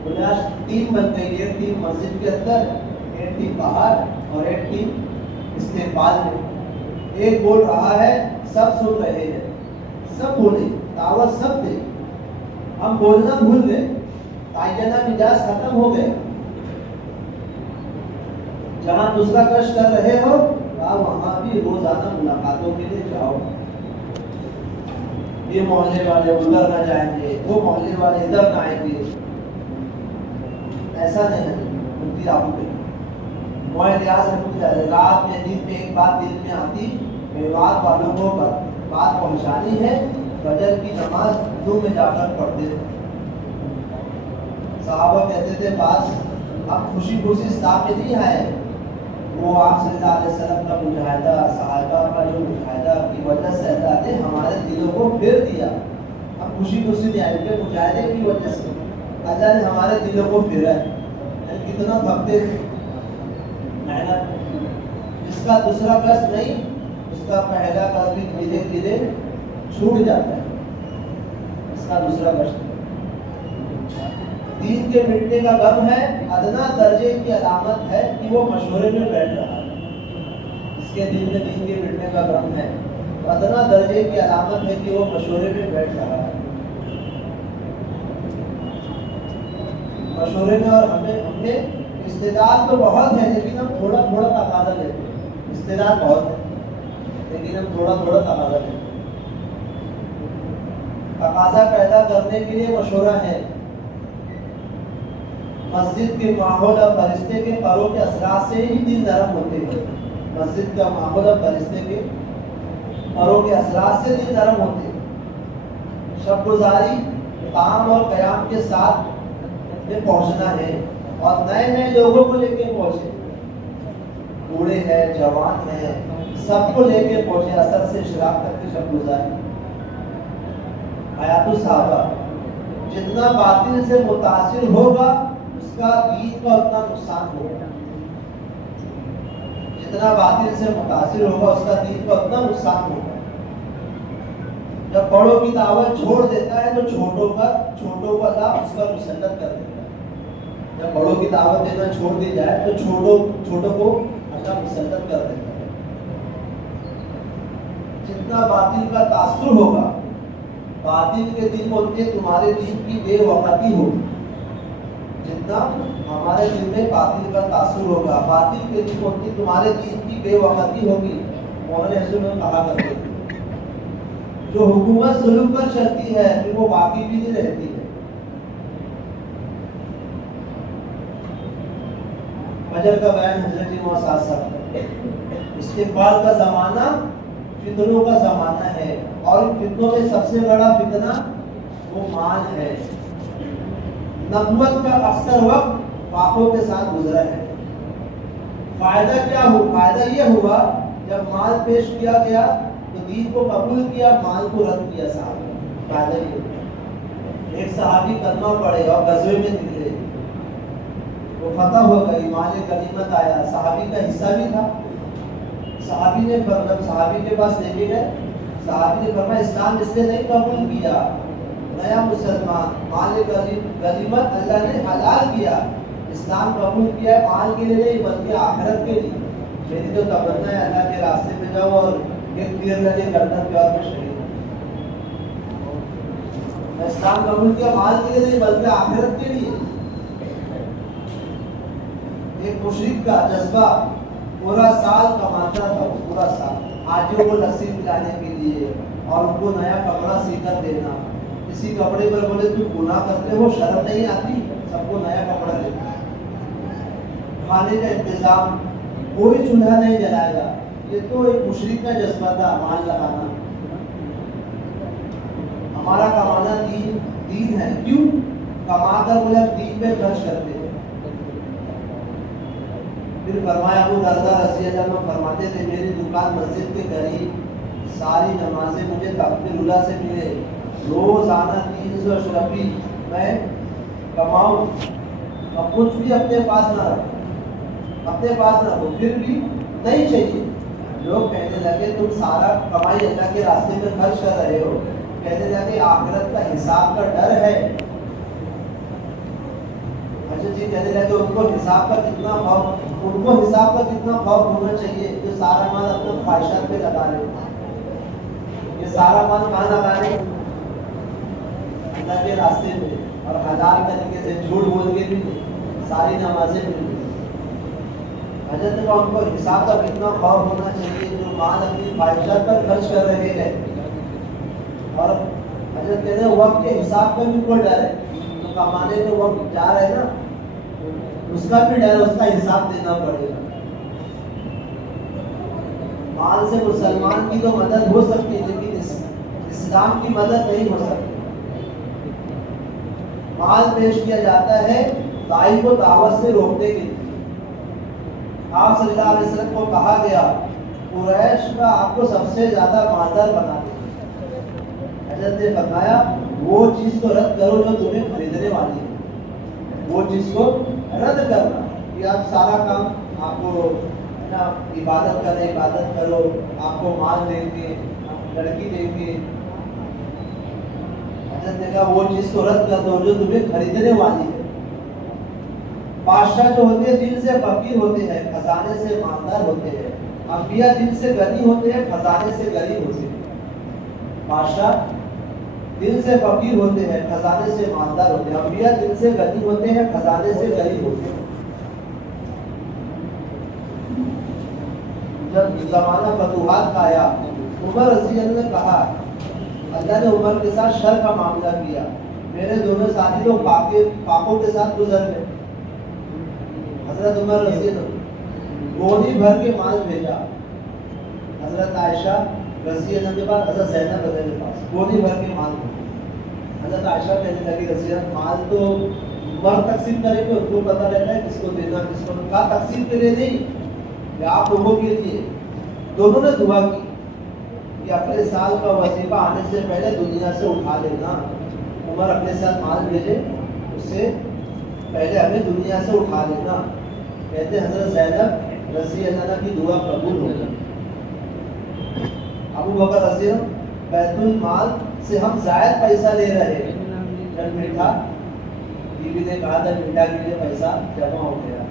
بنیاد 3 بن گئی. ایک ٹیم مسجد کے اندر، ایک ٹیم باہر، اور ایک ٹیم استقبال میں. ایک بول رہا ہے، سب سن رہے ہیں، سب بولے، دعوت سب دے. ہم بولنا بھول گئے، تعینہ مزاج ختم ہو گئے. جہاں دوسرا کش کر رہے ہو وہاں بھی روزانہ ملاقاتوں کے لیے جاؤ. یہ محلے والے ادھر نہ جائیں گے، وہ محلے والے ادھر نہ آئیں گے. ایسا نہیں ہے مفتی رابو کے الیاس رحمۃ اللہ رات میں دن میں ایک بات دل میں آتی میوات والوں کو بات پہنچانی ہے، فجر کی نماز اردو میں جا کر پڑھتے تھے۔ صحابہ کہتے تھے بعض اب خوشی خوشی اسلام میں نہیں آئے، وہ آپ صلی اللہ علیہ وسلم کا مجاہدہ، صحابہ کا جو مجاہدہ کی وجہ سے اللہ نے ہمارے دلوں کو پھیر دیا۔ اب خوشی خوشی نہیں آئے، ان کے مجاہدے کی وجہ سے اللہ نے ہمارے دلوں کو پھیرا ہے۔ کتنا تھکتے تھے محنت، جس کا دوسرا قرض نہیں اس کا پہلا قرض بھی دھیرے دھیرے چھوٹ جاتا ہے، اس کا دوسرا قرض۔ دین کے مٹنے کا غم ہے، ادنا درجے کی علامت ہے کہ وہ مشورے میں بیٹھ رہا ہے۔ اس کے دل میں دین کے مٹنے کا غم ہے، ادنا درجے کی علامت ہے کہ وہ مشورے میں بیٹھ رہا ہے۔ مشورے میں اور ہم نے استعداد تو بہت ہے لیکن ہم تھوڑا تھوڑا تقاضا لیتے ہیں۔ استعداد بہت ہے لیکن ہم تھوڑا تھوڑا تقاضا لیتے ہیں۔ تقاضا پیدا کرنے کے لیے مشورہ ہے۔ مسجد کے ماحول اور فرشتے کے پروں کے اثرات سے ہی دل نرم ہوتے ہیں۔ مسجد کا ماحول اور فرشتے کے پروں کے اثرات سے دل نرم ہوتے ہیں۔ شب گزاری قام اور قیام کے ساتھ میں پہنچنا ہے اور نئے نئے لوگوں کو لے کے پہنچے، بوڑھے ہیں جوان ہیں سب کو لے کے پہنچے، اثر سے اشراق تک کی شب گزاری۔ حیات الصحابہ جتنا باطل سے متاثر ہوگا اس کا دین کا اتنا نقصان ہوگا، جتنا باطل سے متاثر ہوگا اس کا دین کا اتنا نقصان ہوگا۔ جب بڑوں کی دعوت چھوڑ دیتا ہے تو چھوٹوں کو اللہ اس پر مسلط کر دیتا ہے۔ جب بڑوں کی دعوت دینا چھوڑ دی جائے تو چھوٹوں کو اللہ مسلط کر دیتا ہے۔ جتنا باطل کا تاثر ہوگا باطل کے دل میں اتنے تمہارے دین کی بے وقتی ہوگی۔ جتنا ہمارے دل میں باطل کا تاثر ہوگا باطل کے دل میں اتنی تمہارے دین کی بے وقتی ہوگی۔ مولانا حسن میں کہا کرتے ہیں جو حکومت ظلم پر چلتی ہے پھر وہ باقی بھی نہیں رہتی ہے۔ فجر کا بیان حضرت موسیٰ صاحب، استقبال کا زمانہ فتنوں کا زمانہ ہے اور ان فتنوں میں سب سے بڑا فتنہ وہ مال ہے۔ نبوت کا اکثر وقت پاپوں کے ساتھ گزرا ہے۔ فائدہ کیا ہوا؟ فائدہ یہ ہوا جب مال پیش کیا گیا تو دین کو قبول کیا، مال کو رد کیا۔ صاحب فائدہ یہ ہوا ایک صحابی کلمہ پڑھے اور غزوے میں نکلے، وہ فتح ہو گئی، مال غنیمت آیا، صحابی کا حصہ بھی تھا۔ صحابی نے صحابی کے پاس لے کے گئے، صحابی نے فرمایا اسلام اس نے نہیں قبول کیا، نیا مسلمان، مال غنیمت اللہ نے حلال کیا، اسلام قبول کیا ہے مال کے لیے نہیں بلکہ آخرت کے لیے۔ میری تو تمنا ہے اللہ کے راستے میں جاؤ اور ایک تیر لگے گردن پہ اور میں شہید ہوں۔ میں اسلام قبول کیا مال کے لیے نہیں بلکہ آخرت کے لیے۔ ایک مشرک کا جذبہ پورا سال کماتا تھا، پورا سال حاجیوں کو لسی پلانے کے لیے اور ان کو نیا کپڑا سی کر دینا۔ کسی کپڑے پر بولے تو گناہ کرتے ہو، شرم نہیں آتی؟ سب کو نیا کپڑا دینا، کھانے کا انتظام، کوئی چولہا نہیں جلائے گا۔ یہ تو ایک مشرک کا جذبہ تھا، مال لگانا۔ ہمارا کمانا دین ہے، کیوں کما کر بولے دین پہ خرچ کرتے ہیں۔ پھر فرمایا ابو درداء رضی اللہ عنہ فرماتے تھے میری دکان مسجد کے قریب، ساری نمازیں مجھے تکبیر اللہ سے ملے، روزانہ 300 اشرفی میں کماؤں اور کچھ بھی اپنے پاس نہ رکھو، پھر بھی نہیں چاہیے۔ لوگ کہنے لگے تم سارا کمائی اللہ کے راستے میں خرچ کر رہے ہو، کہنے لگے آخرت کا حساب کا ڈر ہے۔ اچھا جی، کہنے لگے ان کو حساب کا کتنا خوف ہونا چاہیے جو سارا مال اپنے خواہشات پہ لگا رہے ہو۔ یہ سارا مال کہاں لگا رہے ہو؟ اللہ کے راستے میں، اور حلال طریقے سے جھوٹ بول کے بھی ساری نمازیں بھی۔ حضرت کا ان کو حساب کا کتنا خوف ہونا چاہیے جو مال اپنی خواہشات پر خرچ کر رہے ہیں۔ اور حضرت کہتے ہیں وقت کے حساب کا بھی کوئی ڈر ہے، تو کمانے میں وقت جا رہے ہیں نا، اس کا بھی ڈر، اس کا حساب دینا پڑے گا. مال سے مسلمان کی تو مدد ہو سکتی ہے لیکن اسلام کی مدد نہیں ہو سکتی. مال پیش کیا جاتا ہے داعی کو دعوت سے روکنے کے لیے. آپ صلی اللہ علیہ وسلم کو کہا گیا قریش کا آپ کو سب سے زیادہ مالدار بنا دے. حضرت نے فرمایا وہ چیز کو رد کرو جو تمہیں خریدنے والی ہے، وہ چیز کو رد کرنا. یہ آپ سارا کام آپ کو نا عبادت کریں، عبادت کرو، آپ کو مال دیں گے، لڑکی دیں گے. حضرت نے کہا وہ چیز کو رد کر دو جو تمہیں خریدنے والی ہے. بادشاہ جو ہوتے ہیں دل سے فقیر ہوتے ہیں، خزانے سے مالدار ہوتے ہیں. انبیاء دل سے غنی ہوتے ہیں، خزانے سے غریب ہوتے ہیں. بادشاہ دل سے فقیر ہوتے ہیں، خزانے سے مالدار ہوتے ہیں. انبیاء دل سے غنی ہوتے ہیں، خزانے سے غریب ہوتے ہیں. جب زمانہ فتوحات کا آیا، عمر رضی اللہ نے کہا، اللہ نے عمر کے ساتھ شر کا معاملہ کیا. میرے دونوں ساتھی لوگ پاکوں کے ساتھ گزر گئے. حضرت عمر رضی اللہ گودی بھر کے مال بھیجا. حضرت عائشہ رضی اللہ کے بعد حضرت زینب رضی اللہ کے پاس گودی بھر کے مال بھیجا. حضرت عائشہ کہنے لگی رضی اللہ مال تو مرد تقسیم کریں گے، ان کو پتہ رہتا ہے کس کو دینا کس کو. کہا تقسیم کے لیے نہیں، کہ آپ لوگوں کے لیے. دونوں نے دعا کی کہ اگلے سال کا وظیفہ آنے سے پہلے دنیا سے اٹھا لینا. عمر اپنے ساتھ مال بھیجے، اس سے پہلے ہمیں دنیا سے اٹھا لینا. کہتے حضرت زینب رضی اللہ عنہ کی دعا قبول ہو گئی. ابو بکر رضی اللہ بیت المال سے ہم زائد پیسہ لے رہے ہیں. جب میٹھا بیوی نے کہا تھا میٹھا کے لیے پیسہ جمع ہو گیا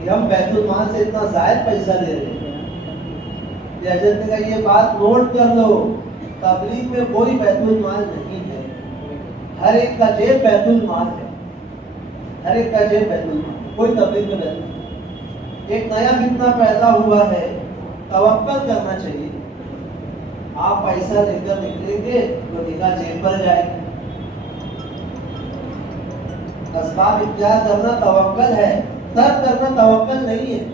کہ ہم بیت المال سے اتنا زائد پیسہ لے رہے ہیں. حضرت نے کہا یہ بات نوٹ کر لو، تبلیغ میں کوئی بیت المال نہیں ہے، ہر ایک کا جیب بیت المال ہے. ہر ایک کا جیب بیت المال، کوئی تبلیغ میں بیت المال. ایک نیا فتنہ پیدا ہوا ہے، توکل کرنا چاہیے. آپ پیسہ لے کر نکلیں گے تو نگاہ جیب پر جائے گی. اسباب اختیار کرنا توکل ہے، ترک کرنا توکل نہیں ہے.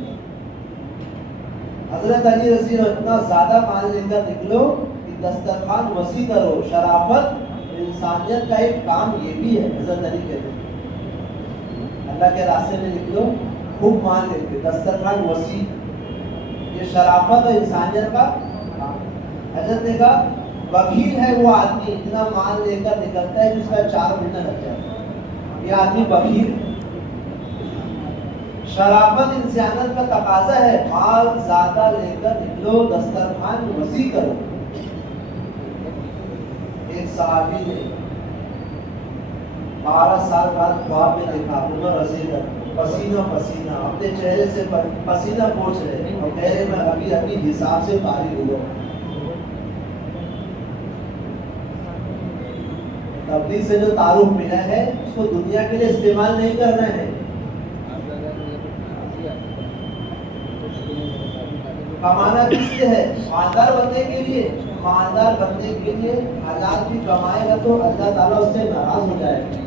حضرت علی رضی اللہ اتنا زیادہ مال لے کر نکلو کہ دسترخوان وسیع کرو. شرافت انسانیت کا ایک کام یہ بھی ہے. حضرت علی کہتے ہیں اللہ کے راستے میں نکلو، خوب مال لے کے دسترخوان وسیع. یہ شرافت اور انسانیت کا کام. حضرت نے کہا بخیل ہے وہ آدمی اتنا مال لے کر نکلتا ہے جس کا 4 مہینہ لگ جاتا ہے. یہ آدمی بخیل. شرافت انسانیت کا تقاضا ہے. مال زیادہ لے کر نکلو، دسترخوان وسیع کرو. ایک صحابی نے 12 سال بعد خواب میں دیکھا عمر رضی اللہ پسینہ پسینہ اپنے چہرے سے پسینہ پوچھ رہے اور کہہ رہے میں ابھی ابھی حساب سے فارغ ہوا. تبلیغ سے جو تعارف ملا ہے اس کو دنیا کے لیے استعمال نہیں کرنا ہے. کمانا کس لیے ہے؟ مالدار بننے کے لیے. مالدار بننے کے لیے حلال بھی کمائے گا تو اللہ تعالیٰ اس سے ناراض ہو جائے گا.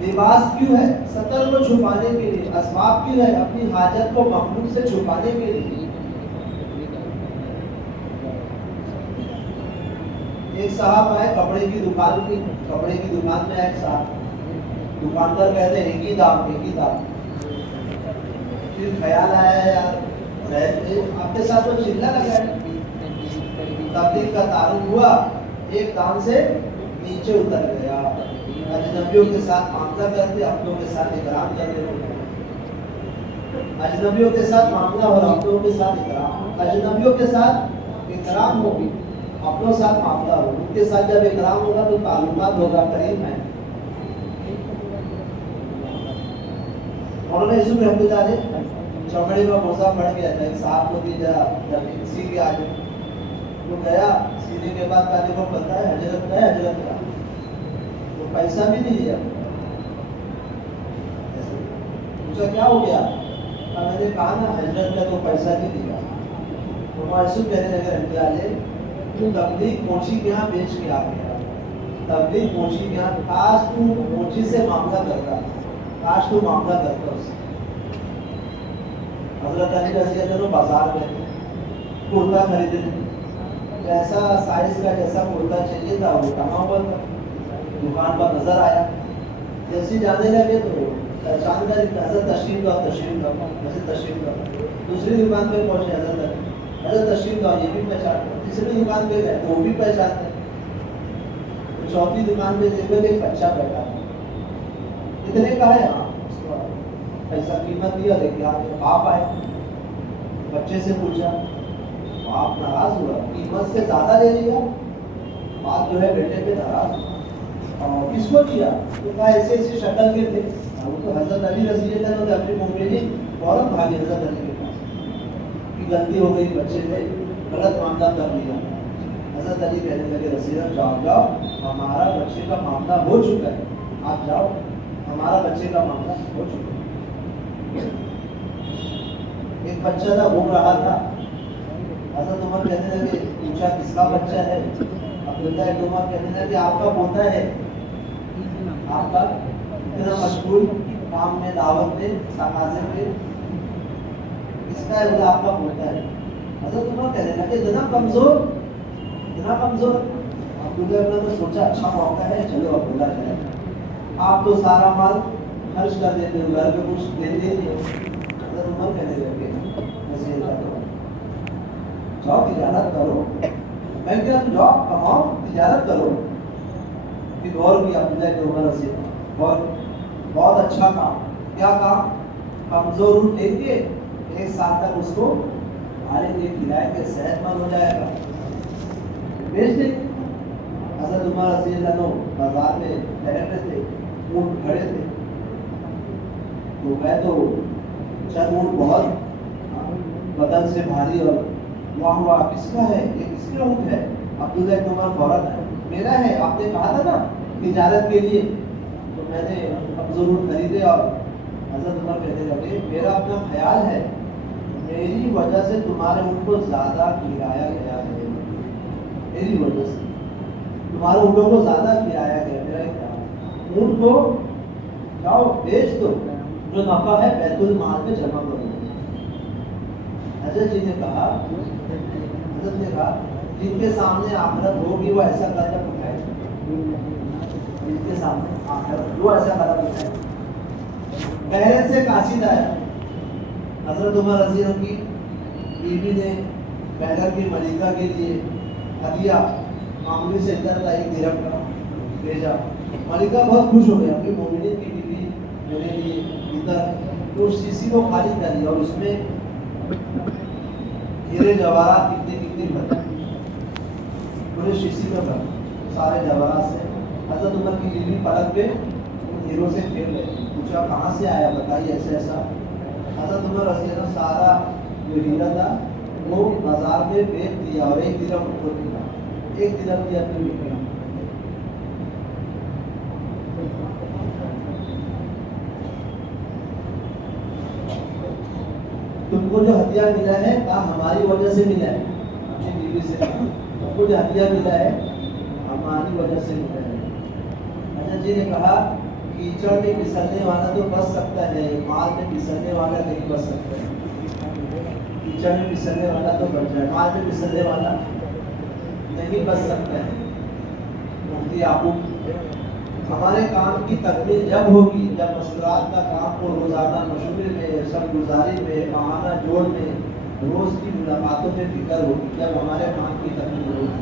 لباس کیوں ہے؟ ستر کو چھپانے کے لیے. اسباب کیوں ہے؟ اپنی حاجت کو مخلوق سے چھپانے کے لیے. ایک صاحب آئے کپڑے کی دکان میں ایک صاحب دکاندار کہتے ہیں ایک ہی دام. پھر خیال آیا یار آپ کے ساتھ تو چلا لگا ہے. تبلیغ کا تعارف ہوا، ایک دام سے نیچے اتر گیا. اجنبیوں کے ساتھ معاملہ کرتے، اپنوں کے ساتھ اکرام کرتے. اجنبیوں کے ساتھ معاملہ ہو رہا، اپنوں کے ساتھ اکرام. اجنبیوں کے ساتھ اکرام ہوگی، اپنوں ساتھ معاملہ ہو. ان کے ساتھ جب اکرام ہوگا تو تعلقات ہوگا، قریب ہے. مولانا یوسف رحمۃ اللہ علیہ چمڑے کا موزہ پڑ گیا تھا. ایک صاحب کو دی سی کے آگے وہ گیا، سینے کے بعد کہنے کو پتہ ہے حضرت کا وہ پیسہ بھی نہیں لیا. پوچھا کیا ہو گیا؟ میں نے کہا نا حضرت کا تو پیسہ نہیں دیا. تو معصوم کہنے لگے رحمۃ اللہ علیہ تبلیغ موچی کے یہاں بیچ کے آ گیا. تبلیغ موچی کے یہاں خاص تو موچی سے معاملہ کرتا. کاش تو معاملہ کرتا اس سے. حضرت علی رضی اللہ عنہ بازار گئے کرتا خریدنے, جیسا سائز کا جیسا کرتا چاہیے تھا وہ ٹنگا ہوا تھا, دکان پر نظر آیا, جیسے جانے لگے تو پہچان کر حضرت تشریف لاؤ تشریف لاؤ, جیسے تشریف لاؤ. دوسری دکان پہ پہنچے حضرت تشریف لاؤ, یہ بھی پہچانتے. تیسری دکان پہ گئے تو وہ بھی پہچانتے. چوتھی دکان پہ دیکھو ایک بچہ بیٹھا ہے, اتنے کا ہے, ہاں پیسہ قیمت دیا, دیکھیے آپ آئے, بچے سے پوچھا, آپ ناراض ہوا, قیمت سے زیادہ لے لیا, بات جو ہے بیٹے پہ ناراض ہوا. اور کس کو دیا تو کہا ایسے ایسے شکل کے تھے. وہ تو حضرت علی رضی اللہ عنہ اپنی مومنین فوراً بھاگے حضرت علی کے پاس کہ غلطی ہو گئی, بچے نے غلط معاملہ کر لیا. حضرت علی کہنے لگے رضی اللہ جاؤ جاؤ, ہمارا بچے کا معاملہ ہو چکا ہے, آپ جاؤ, ہمارا بچے کا معاملہ ہو چکا ہے. ایک بچہ تھا گھوم رہا تھا, حضرت عمر کہنے لگے, پوچھا کس کا بچہ ہے, عبداللہ ابن عمر کہنے لگے آپ کا پوتا ہے, آپ کا اتنا مشغول کام میں, دعوت میں, تقاضے میں, اس کا ہے, آپ کا پوتا ہے. حضرت عمر کہنے لگے اتنا کمزور, اتنا کمزور. عبداللہ ابن عمر سوچا اچھا موقع ہے, چلو عبداللہ جائے. آپ تو سارا مال خرچ کر دیتے ہو, گھر پہ کچھ دے دیتے. حضرت عمر کہنے لگے جاؤ تجارت کرو, میں کیا تم جاؤ کماؤ تجارت کرو. پھر غور کیا عبداللہ ابن عمر سے, اور بہت اچھا کام. کیا کام؟ کمزور اٹھ لیں گے, ایک سال تک اس کو پالیں گے, کھلائیں گے, صحت مند ہو جائے گا, بیچ دیں. حضرت عمر رضی اللہ عنہ بازار میں ٹہل رہے تھے, اونٹ کھڑے تھے, تو گئے تو چند اونٹ بہت بدن سے بھاری, اور واہ واہ کس کا ہے, یہ کس کا اونٹ ہے؟ عبداللہ ابن عمر فوراً ہے, میرا ہے, آپ نے کہا تھا نا تجارت کے لیے, تو میں نے کمزور اونٹ خریدے. اور حضرت عمر کہنے لگے میرا اپنا خیال ہے, میری وجہ سے تمہارے اونٹ کو زیادہ کھلایا گیا ہے, میری وجہ سے تمہارے اونٹوں کو زیادہ کھلایا گیا. میرا ایک خیال, اونٹ کو جاؤ بیچ دو, جو نفع ہے بیت المال میں جمع کرو. حضرت جی نے کہا, حضرت نے کہا جن کے سامنے آخرت ہوگی وہ ایسا قدم اٹھائے, جن کے سامنے آخرت وہ ایسا قدم اٹھائے. پہلے سے قاصد آیا, حضرت عمر رضی اللہ کی بیوی نے بہر کی ملکہ کے لیے ہدیہ معمولی سے اندر کا 1 درہم کا بھیجا. ملکہ بہت خوش ہو گیا کہ مومنین کی بیوی میرے لیے ادھر, تو شیشی کو خالی کر دیا, اور اس میں ہیرے جواہرات کتنی بھرا, پورے شیشی میں بھرا سارے جواہرات سے. حضرت عمر کی بیوی پلک پہ ان ہیروں سے کھیل رہے, پوچھا کہاں سے آیا, بتائیے ایسا ایسا. حضرت عمر رضی اللہ سارا جو ہیرا تھا وہ بازار میں بیچ دیا, اور 1 درہم ان کو دیا, 1 درہم دیا اپنی بیوی. تم کو جو ہدیہ ملا ہے کہا ہماری وجہ سے ملا ہے, اپنی بیوی سے کہا تم کو جو ہدیہ ملا ہے ہماری وجہ سے ملا ہے. حضرت جی نے کہا کیچڑ میں پھسلنے والا تو بچ سکتا ہے, مال میں پھسلنے والا نہیں بچ سکتا ہے. کیچڑ میں پھسلنے والا تو بچ جائے, مال میں پھسلنے والا نہیں بچ سکتا ہے. مفتی یعقوب, ہمارے کام کی تکمیل جب ہوگی جب مشورات کا کام کو روزانہ مشورے میں, سب گزاری میں, ماہانہ جوڑ میں, روز کی ملاقاتوں میں فکر ہوگی, جب ہمارے کام کی تکمیل ہوگی.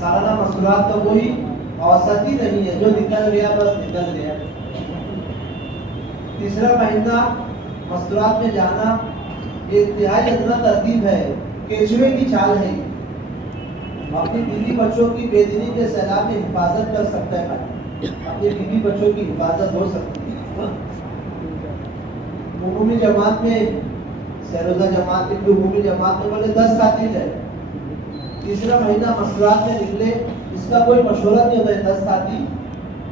سالانہ مشورات تو کوئی اوسط ہی نہیں ہے, جو نکل گیا بس نکل گیا. تیسرا مہینہ مشورات میں جانا انتہائی ادنا ترتیب ہے, کیچوے کی چال ہے. اپنی بیوی بچوں کی بےدینی کے سیلاب میں حفاظت کر سکتا ہے, اپنی بیوی بچوں کی حفاظت ہو سکتی ہے. عمومی جماعت میں, سیروزہ جماعت میں, عمومی جماعت میں بولے 10 ساتھی جائے. تیسرا مہینہ مستورات میں نکلے, اس کا کوئی مشورہ نہیں ہوتا ہے, 10 ساتھی.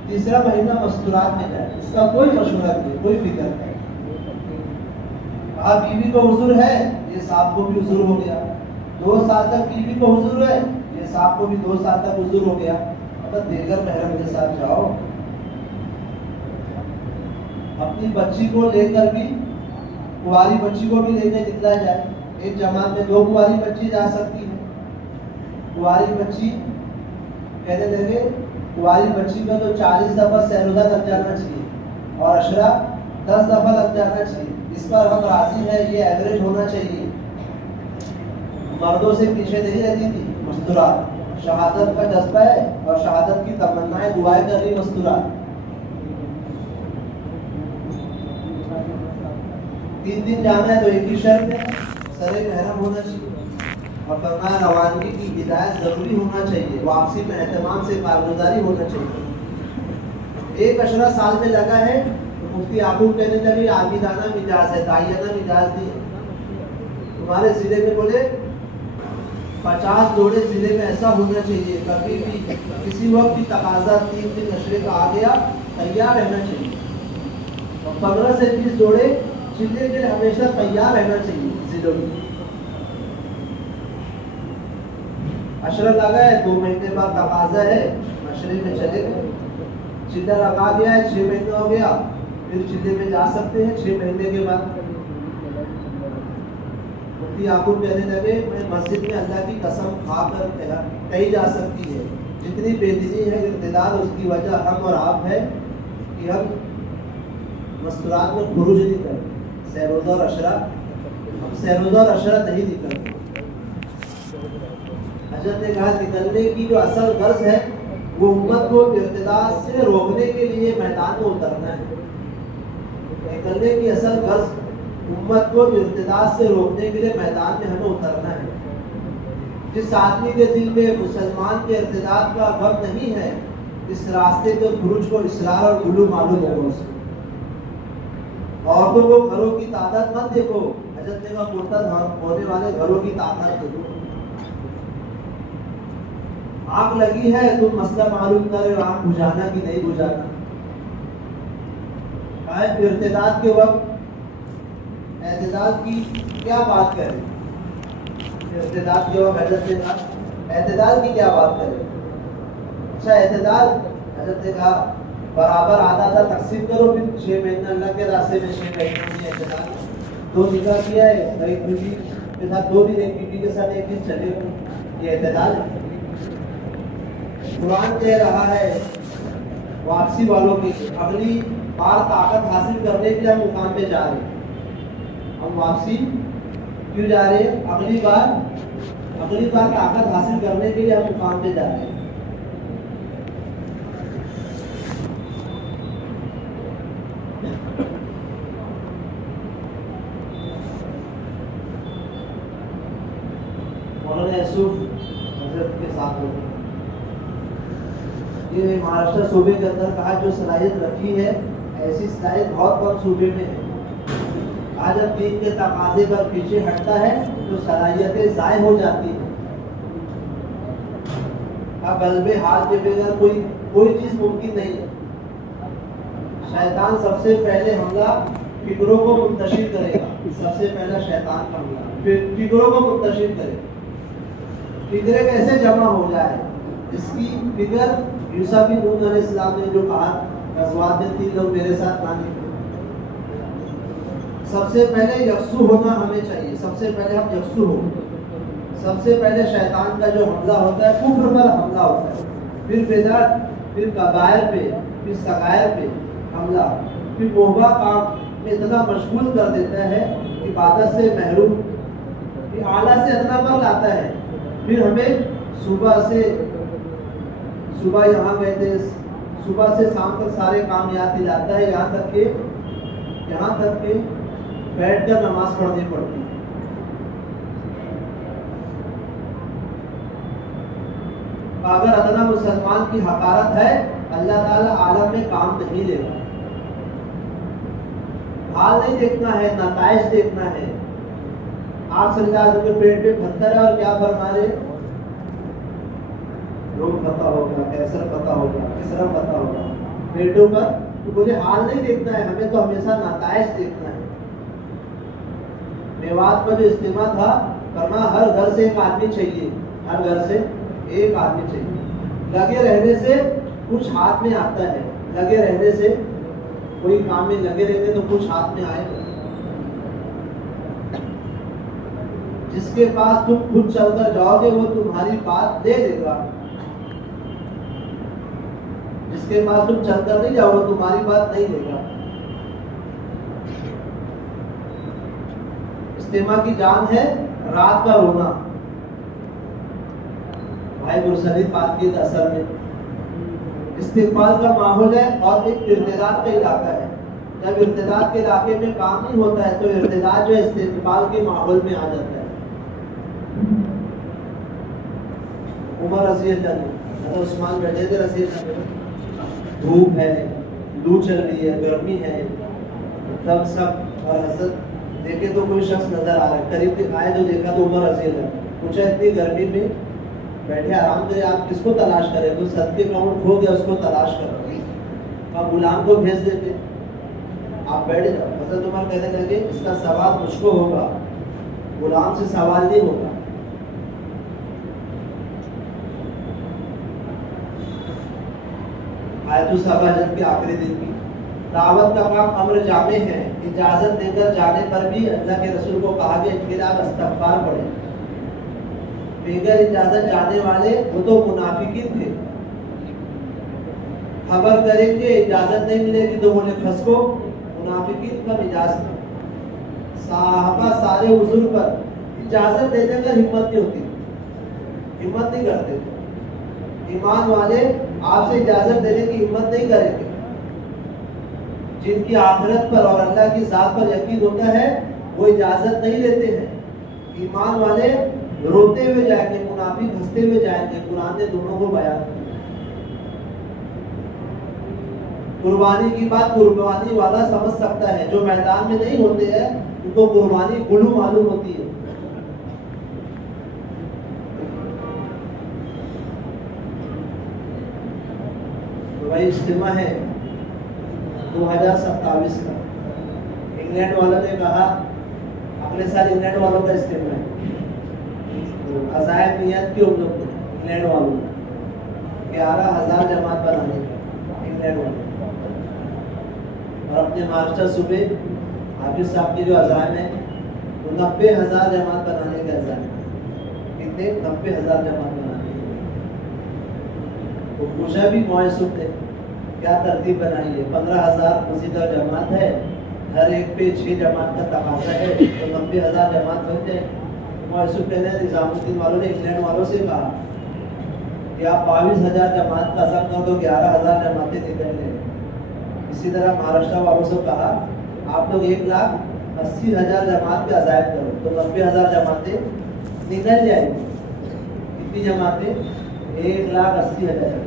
تیسرا مہینہ مستورات میں جائے, اس کا کوئی مشورہ نہیں, کوئی فکر نہیں. آپ بیوی کو حضور ہے, یہ صاحب کو بھی حضور ہو گیا. 2 سال تک بیوی کو حضور ہے, یہ صاحب کو بھی 2 سال تک حضور ہو گیا. اب دیگر محرم کے ساتھ جاؤ. اپنی بچی کو لے کر بھی, کنواری بچی کو بھی لینے نکلا جائے. ایک جماعت میں 2 کنواری بچی جا سکتی ہے. کنواری بچی کہنے لگے کنواری بچی کا تو 40 دفعہ سیرودہ لگ جانا چاہیے اور عشرہ 10 دفعہ لگ جانا چاہیے. اس پر ہم راضی ہیں, یہ ایوریج ہونا چاہیے. مردوں سے پیچھے نہیں رہتی تھی مستورات. شہادت کا جذبہ ہے اور شہادت کی تمنائیں دعائیں کر رہی مستورات. 3 دن جانا ہے تو ایک ہی شرط ہے, سر محرم ہونا چاہیے اور فرمایا روانگی کی ہدایت ضروری ہونا چاہیے, واپسی میں اہتمام سے کارگزاری ہونا چاہیے. ایک عشرہ سال میں لگا ہے تو مفتی یعقوب کہنے لگے عابدانہ مجاز ہے, داعیانہ مجاز نہیں ہے. تمہارے ضلع میں بولے 50 جوڑے ضلع میں ایسا ہونا چاہیے, کبھی بھی کسی وقت بھی تقاضا 3 دن عشرے کا آ گیا تیار رہنا چاہیے. اور 15 سے 20 جوڑے ضلع کے ہمیشہ تیار رہنا چاہیے. ضلعوں میں عشرہ لگا ہے 2 مہینے بعد تقاضا ہے عشرے میں چلے گئے. چلہ لگا دیا ہے 6 مہینے ہو گیا, پھر چلے میں جا سکتے ہیں 6 مہینے کے بعد. مفتی یعقوب کہنے لگے میں مسجد میں اللہ کی قسم کھا کر کہی جا سکتی ہے جتنی بے دینی ہے ارتداد, اس کی وجہ ہم اور آپ ہے کہ ہم مستورات میں خروج نہیں کرتے. سیروزہ اور عشرہ, ہم سیروزہ اور عشرہ نہیں نکلتے. حضرت نے کہا نکلنے کی جو اصل غرض ہے وہ امت کو ارتداد سے روکنے کے لیے میدان میں اترنا ہے. نکلنے کی اصل غرض امت کو ارتداد سے روکنے کے لیے میدان میں ہمیں اترنا ہے. جس آدمی کے دل میں مسلمان کے ارتداد کا غم نہیں ہے, اس راستے کے خروج کو اصرار اور غلو معلوم ہوگا اسے. عورتوں کو گھروں کی تعداد مت دیکھو, حضرت نے کہا مرتد ہونے والے گھروں کی تعداد دیکھو. آگ لگی ہے تم مسئلہ معلوم کرے آگ بجھانا کہ نہیں بجھانا. ارتداد کے وقت اعتدال کی کیا بات کریں؟ ارتداد کے وقت حضرت نے کہا اعتدال کی کیا بات کریں؟ اچھا اعتدال, حضرت نے کہا برابر آدھا آدھا تقسیم کرو, پھر 6 مہینہ اللہ کے راستے میں 6 مہینے اعتدال. 2 نکاح کیا ہے, ایک بیوی کے ساتھ 2 دن, ایک بیوی کے ساتھ 1 دن چلے گا, یہ اعتدال ہے. قرآن کہہ رہا ہے واپسی والوں کی اگلی بار طاقت حاصل کرنے کے لیے ہم مقام پہ جا رہے ہیں. ہم واپسی کیوں جا رہے ہیں؟ اگلی بار طاقت حاصل کرنے کے لیے ہم مقام پہ جا رہے ہیں. مولانا یوسف حضرت کے ساتھ ہوتے ہیں. یہ مہاراشٹر صوبے کے اندر کہا جو صلاحیت رکھی ہے ایسی صلاحیت بہت کم صوبے میں ہے. آج جب دین کے تقاضے پر پیچھے ہٹتا ہے تو صلاحیتیں ضائع ہو جاتی ہیں. قلب حال کے بغیر کوئی چیز ممکن نہیں ہے. شیطان سب سے پہلے حملہ فکروں کو منتشر کرے گا. سب سے پہلا شیطان کا حملہ پھر فکروں کو منتشر کرے گا. فکریں کیسے جمع ہو جائے, اس کی فکر یوسف بن نون علیہ السلام نے جو کہا غزوات میں 3 لوگ میرے ساتھ نہ نکلے. سب سے پہلے یکسو ہونا ہمیں چاہیے. سب سے پہلے ہم یکسو ہو. سب سے پہلے شیطان کا جو حملہ ہوتا ہے کفر پر حملہ ہوتا ہے, پھر بدعت, پھر کبائر پہ, پھر صغائر پہ حملہ, پھر محبہ کام میں اتنا مشغول کر دیتا ہے عبادت سے محروم, پھر اعلیٰ سے اتنا پر لاتا ہے. پھر ہمیں صبح یہاں گئے تھے, صبح سے شام تک سارے کام یاد دلاتا ہے, یہاں تک کہ بیٹھ کر نماز پڑھنی پڑتی ہے. اگر ادنا مسلمان کی حقارت ہے اللہ تعالیٰ عالم میں کام نہیں لے گا. حال نہیں دیکھنا ہے, نتائج دیکھنا ہے. آپ صلی اللہ علیہ وسلم کے پیٹ پہ پتھر ہے اور کیا فرما رہے, روگ پتا ہوگا, کیسر پتا ہوگا, کسرا پتا ہوگا پیٹوں پر. تو مجھے حال نہیں دیکھنا ہے, ہمیں تو ہمیشہ نتائج دیکھنا ہے. میوات میں جو اجتماع تھا فرمایا ہر گھر سے ایک آدمی چاہیے, ہر گھر سے ایک آدمی چاہیے. لگے رہنے سے کچھ ہاتھ میں آتا ہے, لگے رہنے سے کوئی کام میں لگے رہتے تو کچھ ہاتھ میں آئے گا. جس کے پاس تم خود چل کر جاؤ گے وہ تمہاری بات لے لے گا. جس کے پاس تم چل کر نہیں جاؤ وہ تمہاری بات نہیں لے گا. اجتماع کی جان ہے رات کا رونا. بھائی مرسلی بات کی اثر میں استقبال کا ماحول ہے اور ایک ارتداد کا علاقہ ہے. جب ارتداد کے علاقے میں کام نہیں ہوتا ہے تو ارتداد جو استقبال کے ماحول میں آ جاتا ہے. عمر رضی اللہ عنہ عثمان بیٹھے تھے رضی اللہ عنہ. دھوپ ہے, لو چل رہی ہے, گرمی ہے, تب سب اور حضرت دیکھے تو کوئی شخص نظر آ رہا ہے. قریب آئے تو دیکھا تو عمر رضی اللہ پوچھا اتنی گرمی میں بیٹھے آرام کرے آپ کس کو تلاش کریں؟ کوئی صدقے کا اونٹ کھو گیا اس کو تلاش کر رہے ہیں. آپ غلام کو بھیج دیتے, آپ بیٹھ جاؤ. حضرت عمر کہنے لگے اس کا سوال مجھ کو ہوگا, غلام سے سوال نہیں ہوگا. آیت الصبا جب کے آخری دن کی دعوت کا کام امر جامع ہے. اجازت دے کر جانے پر بھی اللہ کے رسول کو کہا گیا ان کے لیے آپ استغفار پڑھیں. بغیر اجازت جانے والے وہ تو منافقین تھے. خبر کریں کہ اجازت نہیں ملے گی تو بولے پھنس کو, منافقین کا مزاج تھا. صحابہ سارے حضور پر اجازت دینے کا ہمت نہیں ہوتی, ہمت نہیں کرتے. ایمان والے آپ سے اجازت دینے کی ہمت نہیں کریں گے. جن کی آخرت پر اور اللہ کی ذات پر یقین ہوتا ہے وہ اجازت نہیں لیتے ہیں. ایمان والے روتے ہوئے جائیں گے, منافق ہنستے ہوئے جائیں گے. قرآن نے دونوں کو بیان کیا. قربانی کی بات قربانی والا سمجھ سکتا ہے, جو میدان میں نہیں ہوتے ہیں ان کو قربانی گلو معلوم ہوتی ہے. تو بھائی اجتماع ہے 2027 کا. انگلینڈ والوں نے کہا اگلے سال انگلینڈ والوں کا اجتماع ہے. عزائم نیت کی ہم لوگ انگلینڈ والوں 11,000 جماعت بنانے کا انگلینڈ والوں, اور اپنے ماسٹر صوبے حافظ صاحب کے جو عزائم ہیں وہ 90,000 جماعت بنانے کے عزائم. کتنے؟ 90,000 جماعت بنانے کے. وہ پوچھا بھی معصوم نے کیا ترتیب بنائی ہے؟ 15,000 موسیقہ جماعت ہے, ہر ایک پہ 6 جماعت کا تقاضا ہے تو 90,000 جماعت بن جائے. معصوم کہنے نظام الدین والوں نے انگلینڈ والوں سے کہا کہ آپ 22,000 جماعت کا عزم کر دو, 11,000 جماعتیں نکل لیں. اسی طرح مہاراشٹر والوں سے کہا آپ لوگ 1,80,000 جماعت کے عزائم کرو تو 90,000 جماعتیں نکل جائیں گی. کتنی جماعتیں؟ 1,80,000.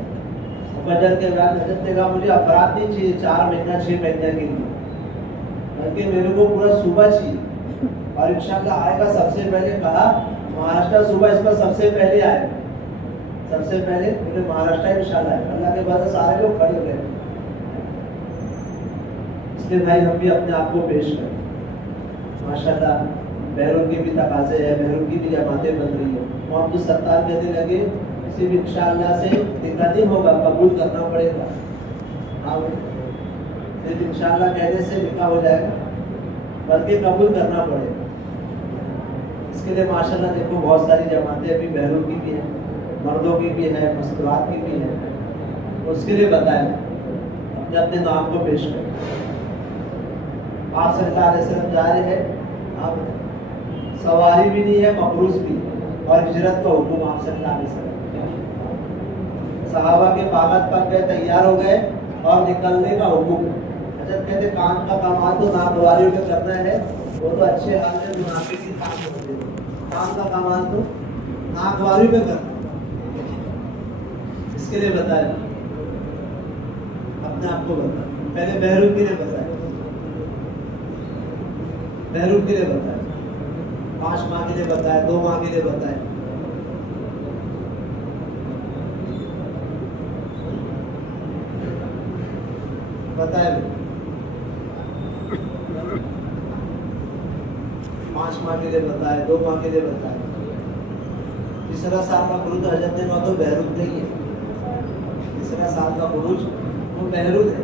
بجر کے بعد حضرت نے کہا مجھے افراد نہیں چاہیے 4 مہینہ 6 مہینے کے لیے, بلکہ میرے کو پورا صوبہ چاہیے. اور انشاءاللہ آئے گا. سب سے پہلے کہا مہاراشٹر صوبہ اس پر سب سے پہلے آئے گا. سب سے پہلے کیونکہ مہاراشٹر انشاءاللہ ہے. اللہ کے بعد سارے لوگ کھڑے ہو گئے. اس لیے بھائی ہم بھی اپنے آپ کو پیش کریں. ماشاءاللہ بیرون کی بھی تقاضے ہے, بیرون کی بھی جماعتیں بن رہی ہیں. محمد ستار کہنے لگے کسی بھی انشاءاللہ سے دقت نہیں ہوگا, قبول کرنا پڑے گا. آپ صرف انشاءاللہ کہنے سے نکاح ہو جائے گا, بلکہ قبول کرنا پڑے گا. اس کے لیے ماشاءاللہ دیکھو بہت ساری جماعتیں ابھی بیرون کی بھی ہیں, مردوں کی بھی ہے, مستورات کی بھی ہے. اس کے لیے بتائیں اپنے اپنے نام کو پیش کریں. آپ صلی اللہ علیہ وسلم جا رہے ہیں, آپ سواری بھی نہیں ہے, مقروض بھی, اور ہجرت کا حکم آپ صلی اللہ علیہ وسلم. صحابہ کے باغت پک گئے, تیار ہو گئے اور نکلنے کا حکم. حضرت کہتے کام کا کمال تو ناگواری میں کرنا ہے, وہ تو اچھے حال میں منافق کی کام ہوتے ہیں. کام کا کمال تو ناگواری میں کرنا. اس کے لیے بتائیں اپنے آپ کو بتائیں. پہلے بہروپ کے لیے بتائیں, بہروپ کے لیے بتائیں, 5 ماہ کے لیے بتائیں, 2 ماہ کے لیے بتائیں. بتائیں 5 ماہ کے لیے بتائیں, 2 ماہ کے لیے بتائیں. تیسرا سال کا خروج حضرت نے تو بہروپ نہیں ہے. تیسرا سال کا خروج وہ بہروپ ہے.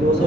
200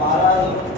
12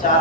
4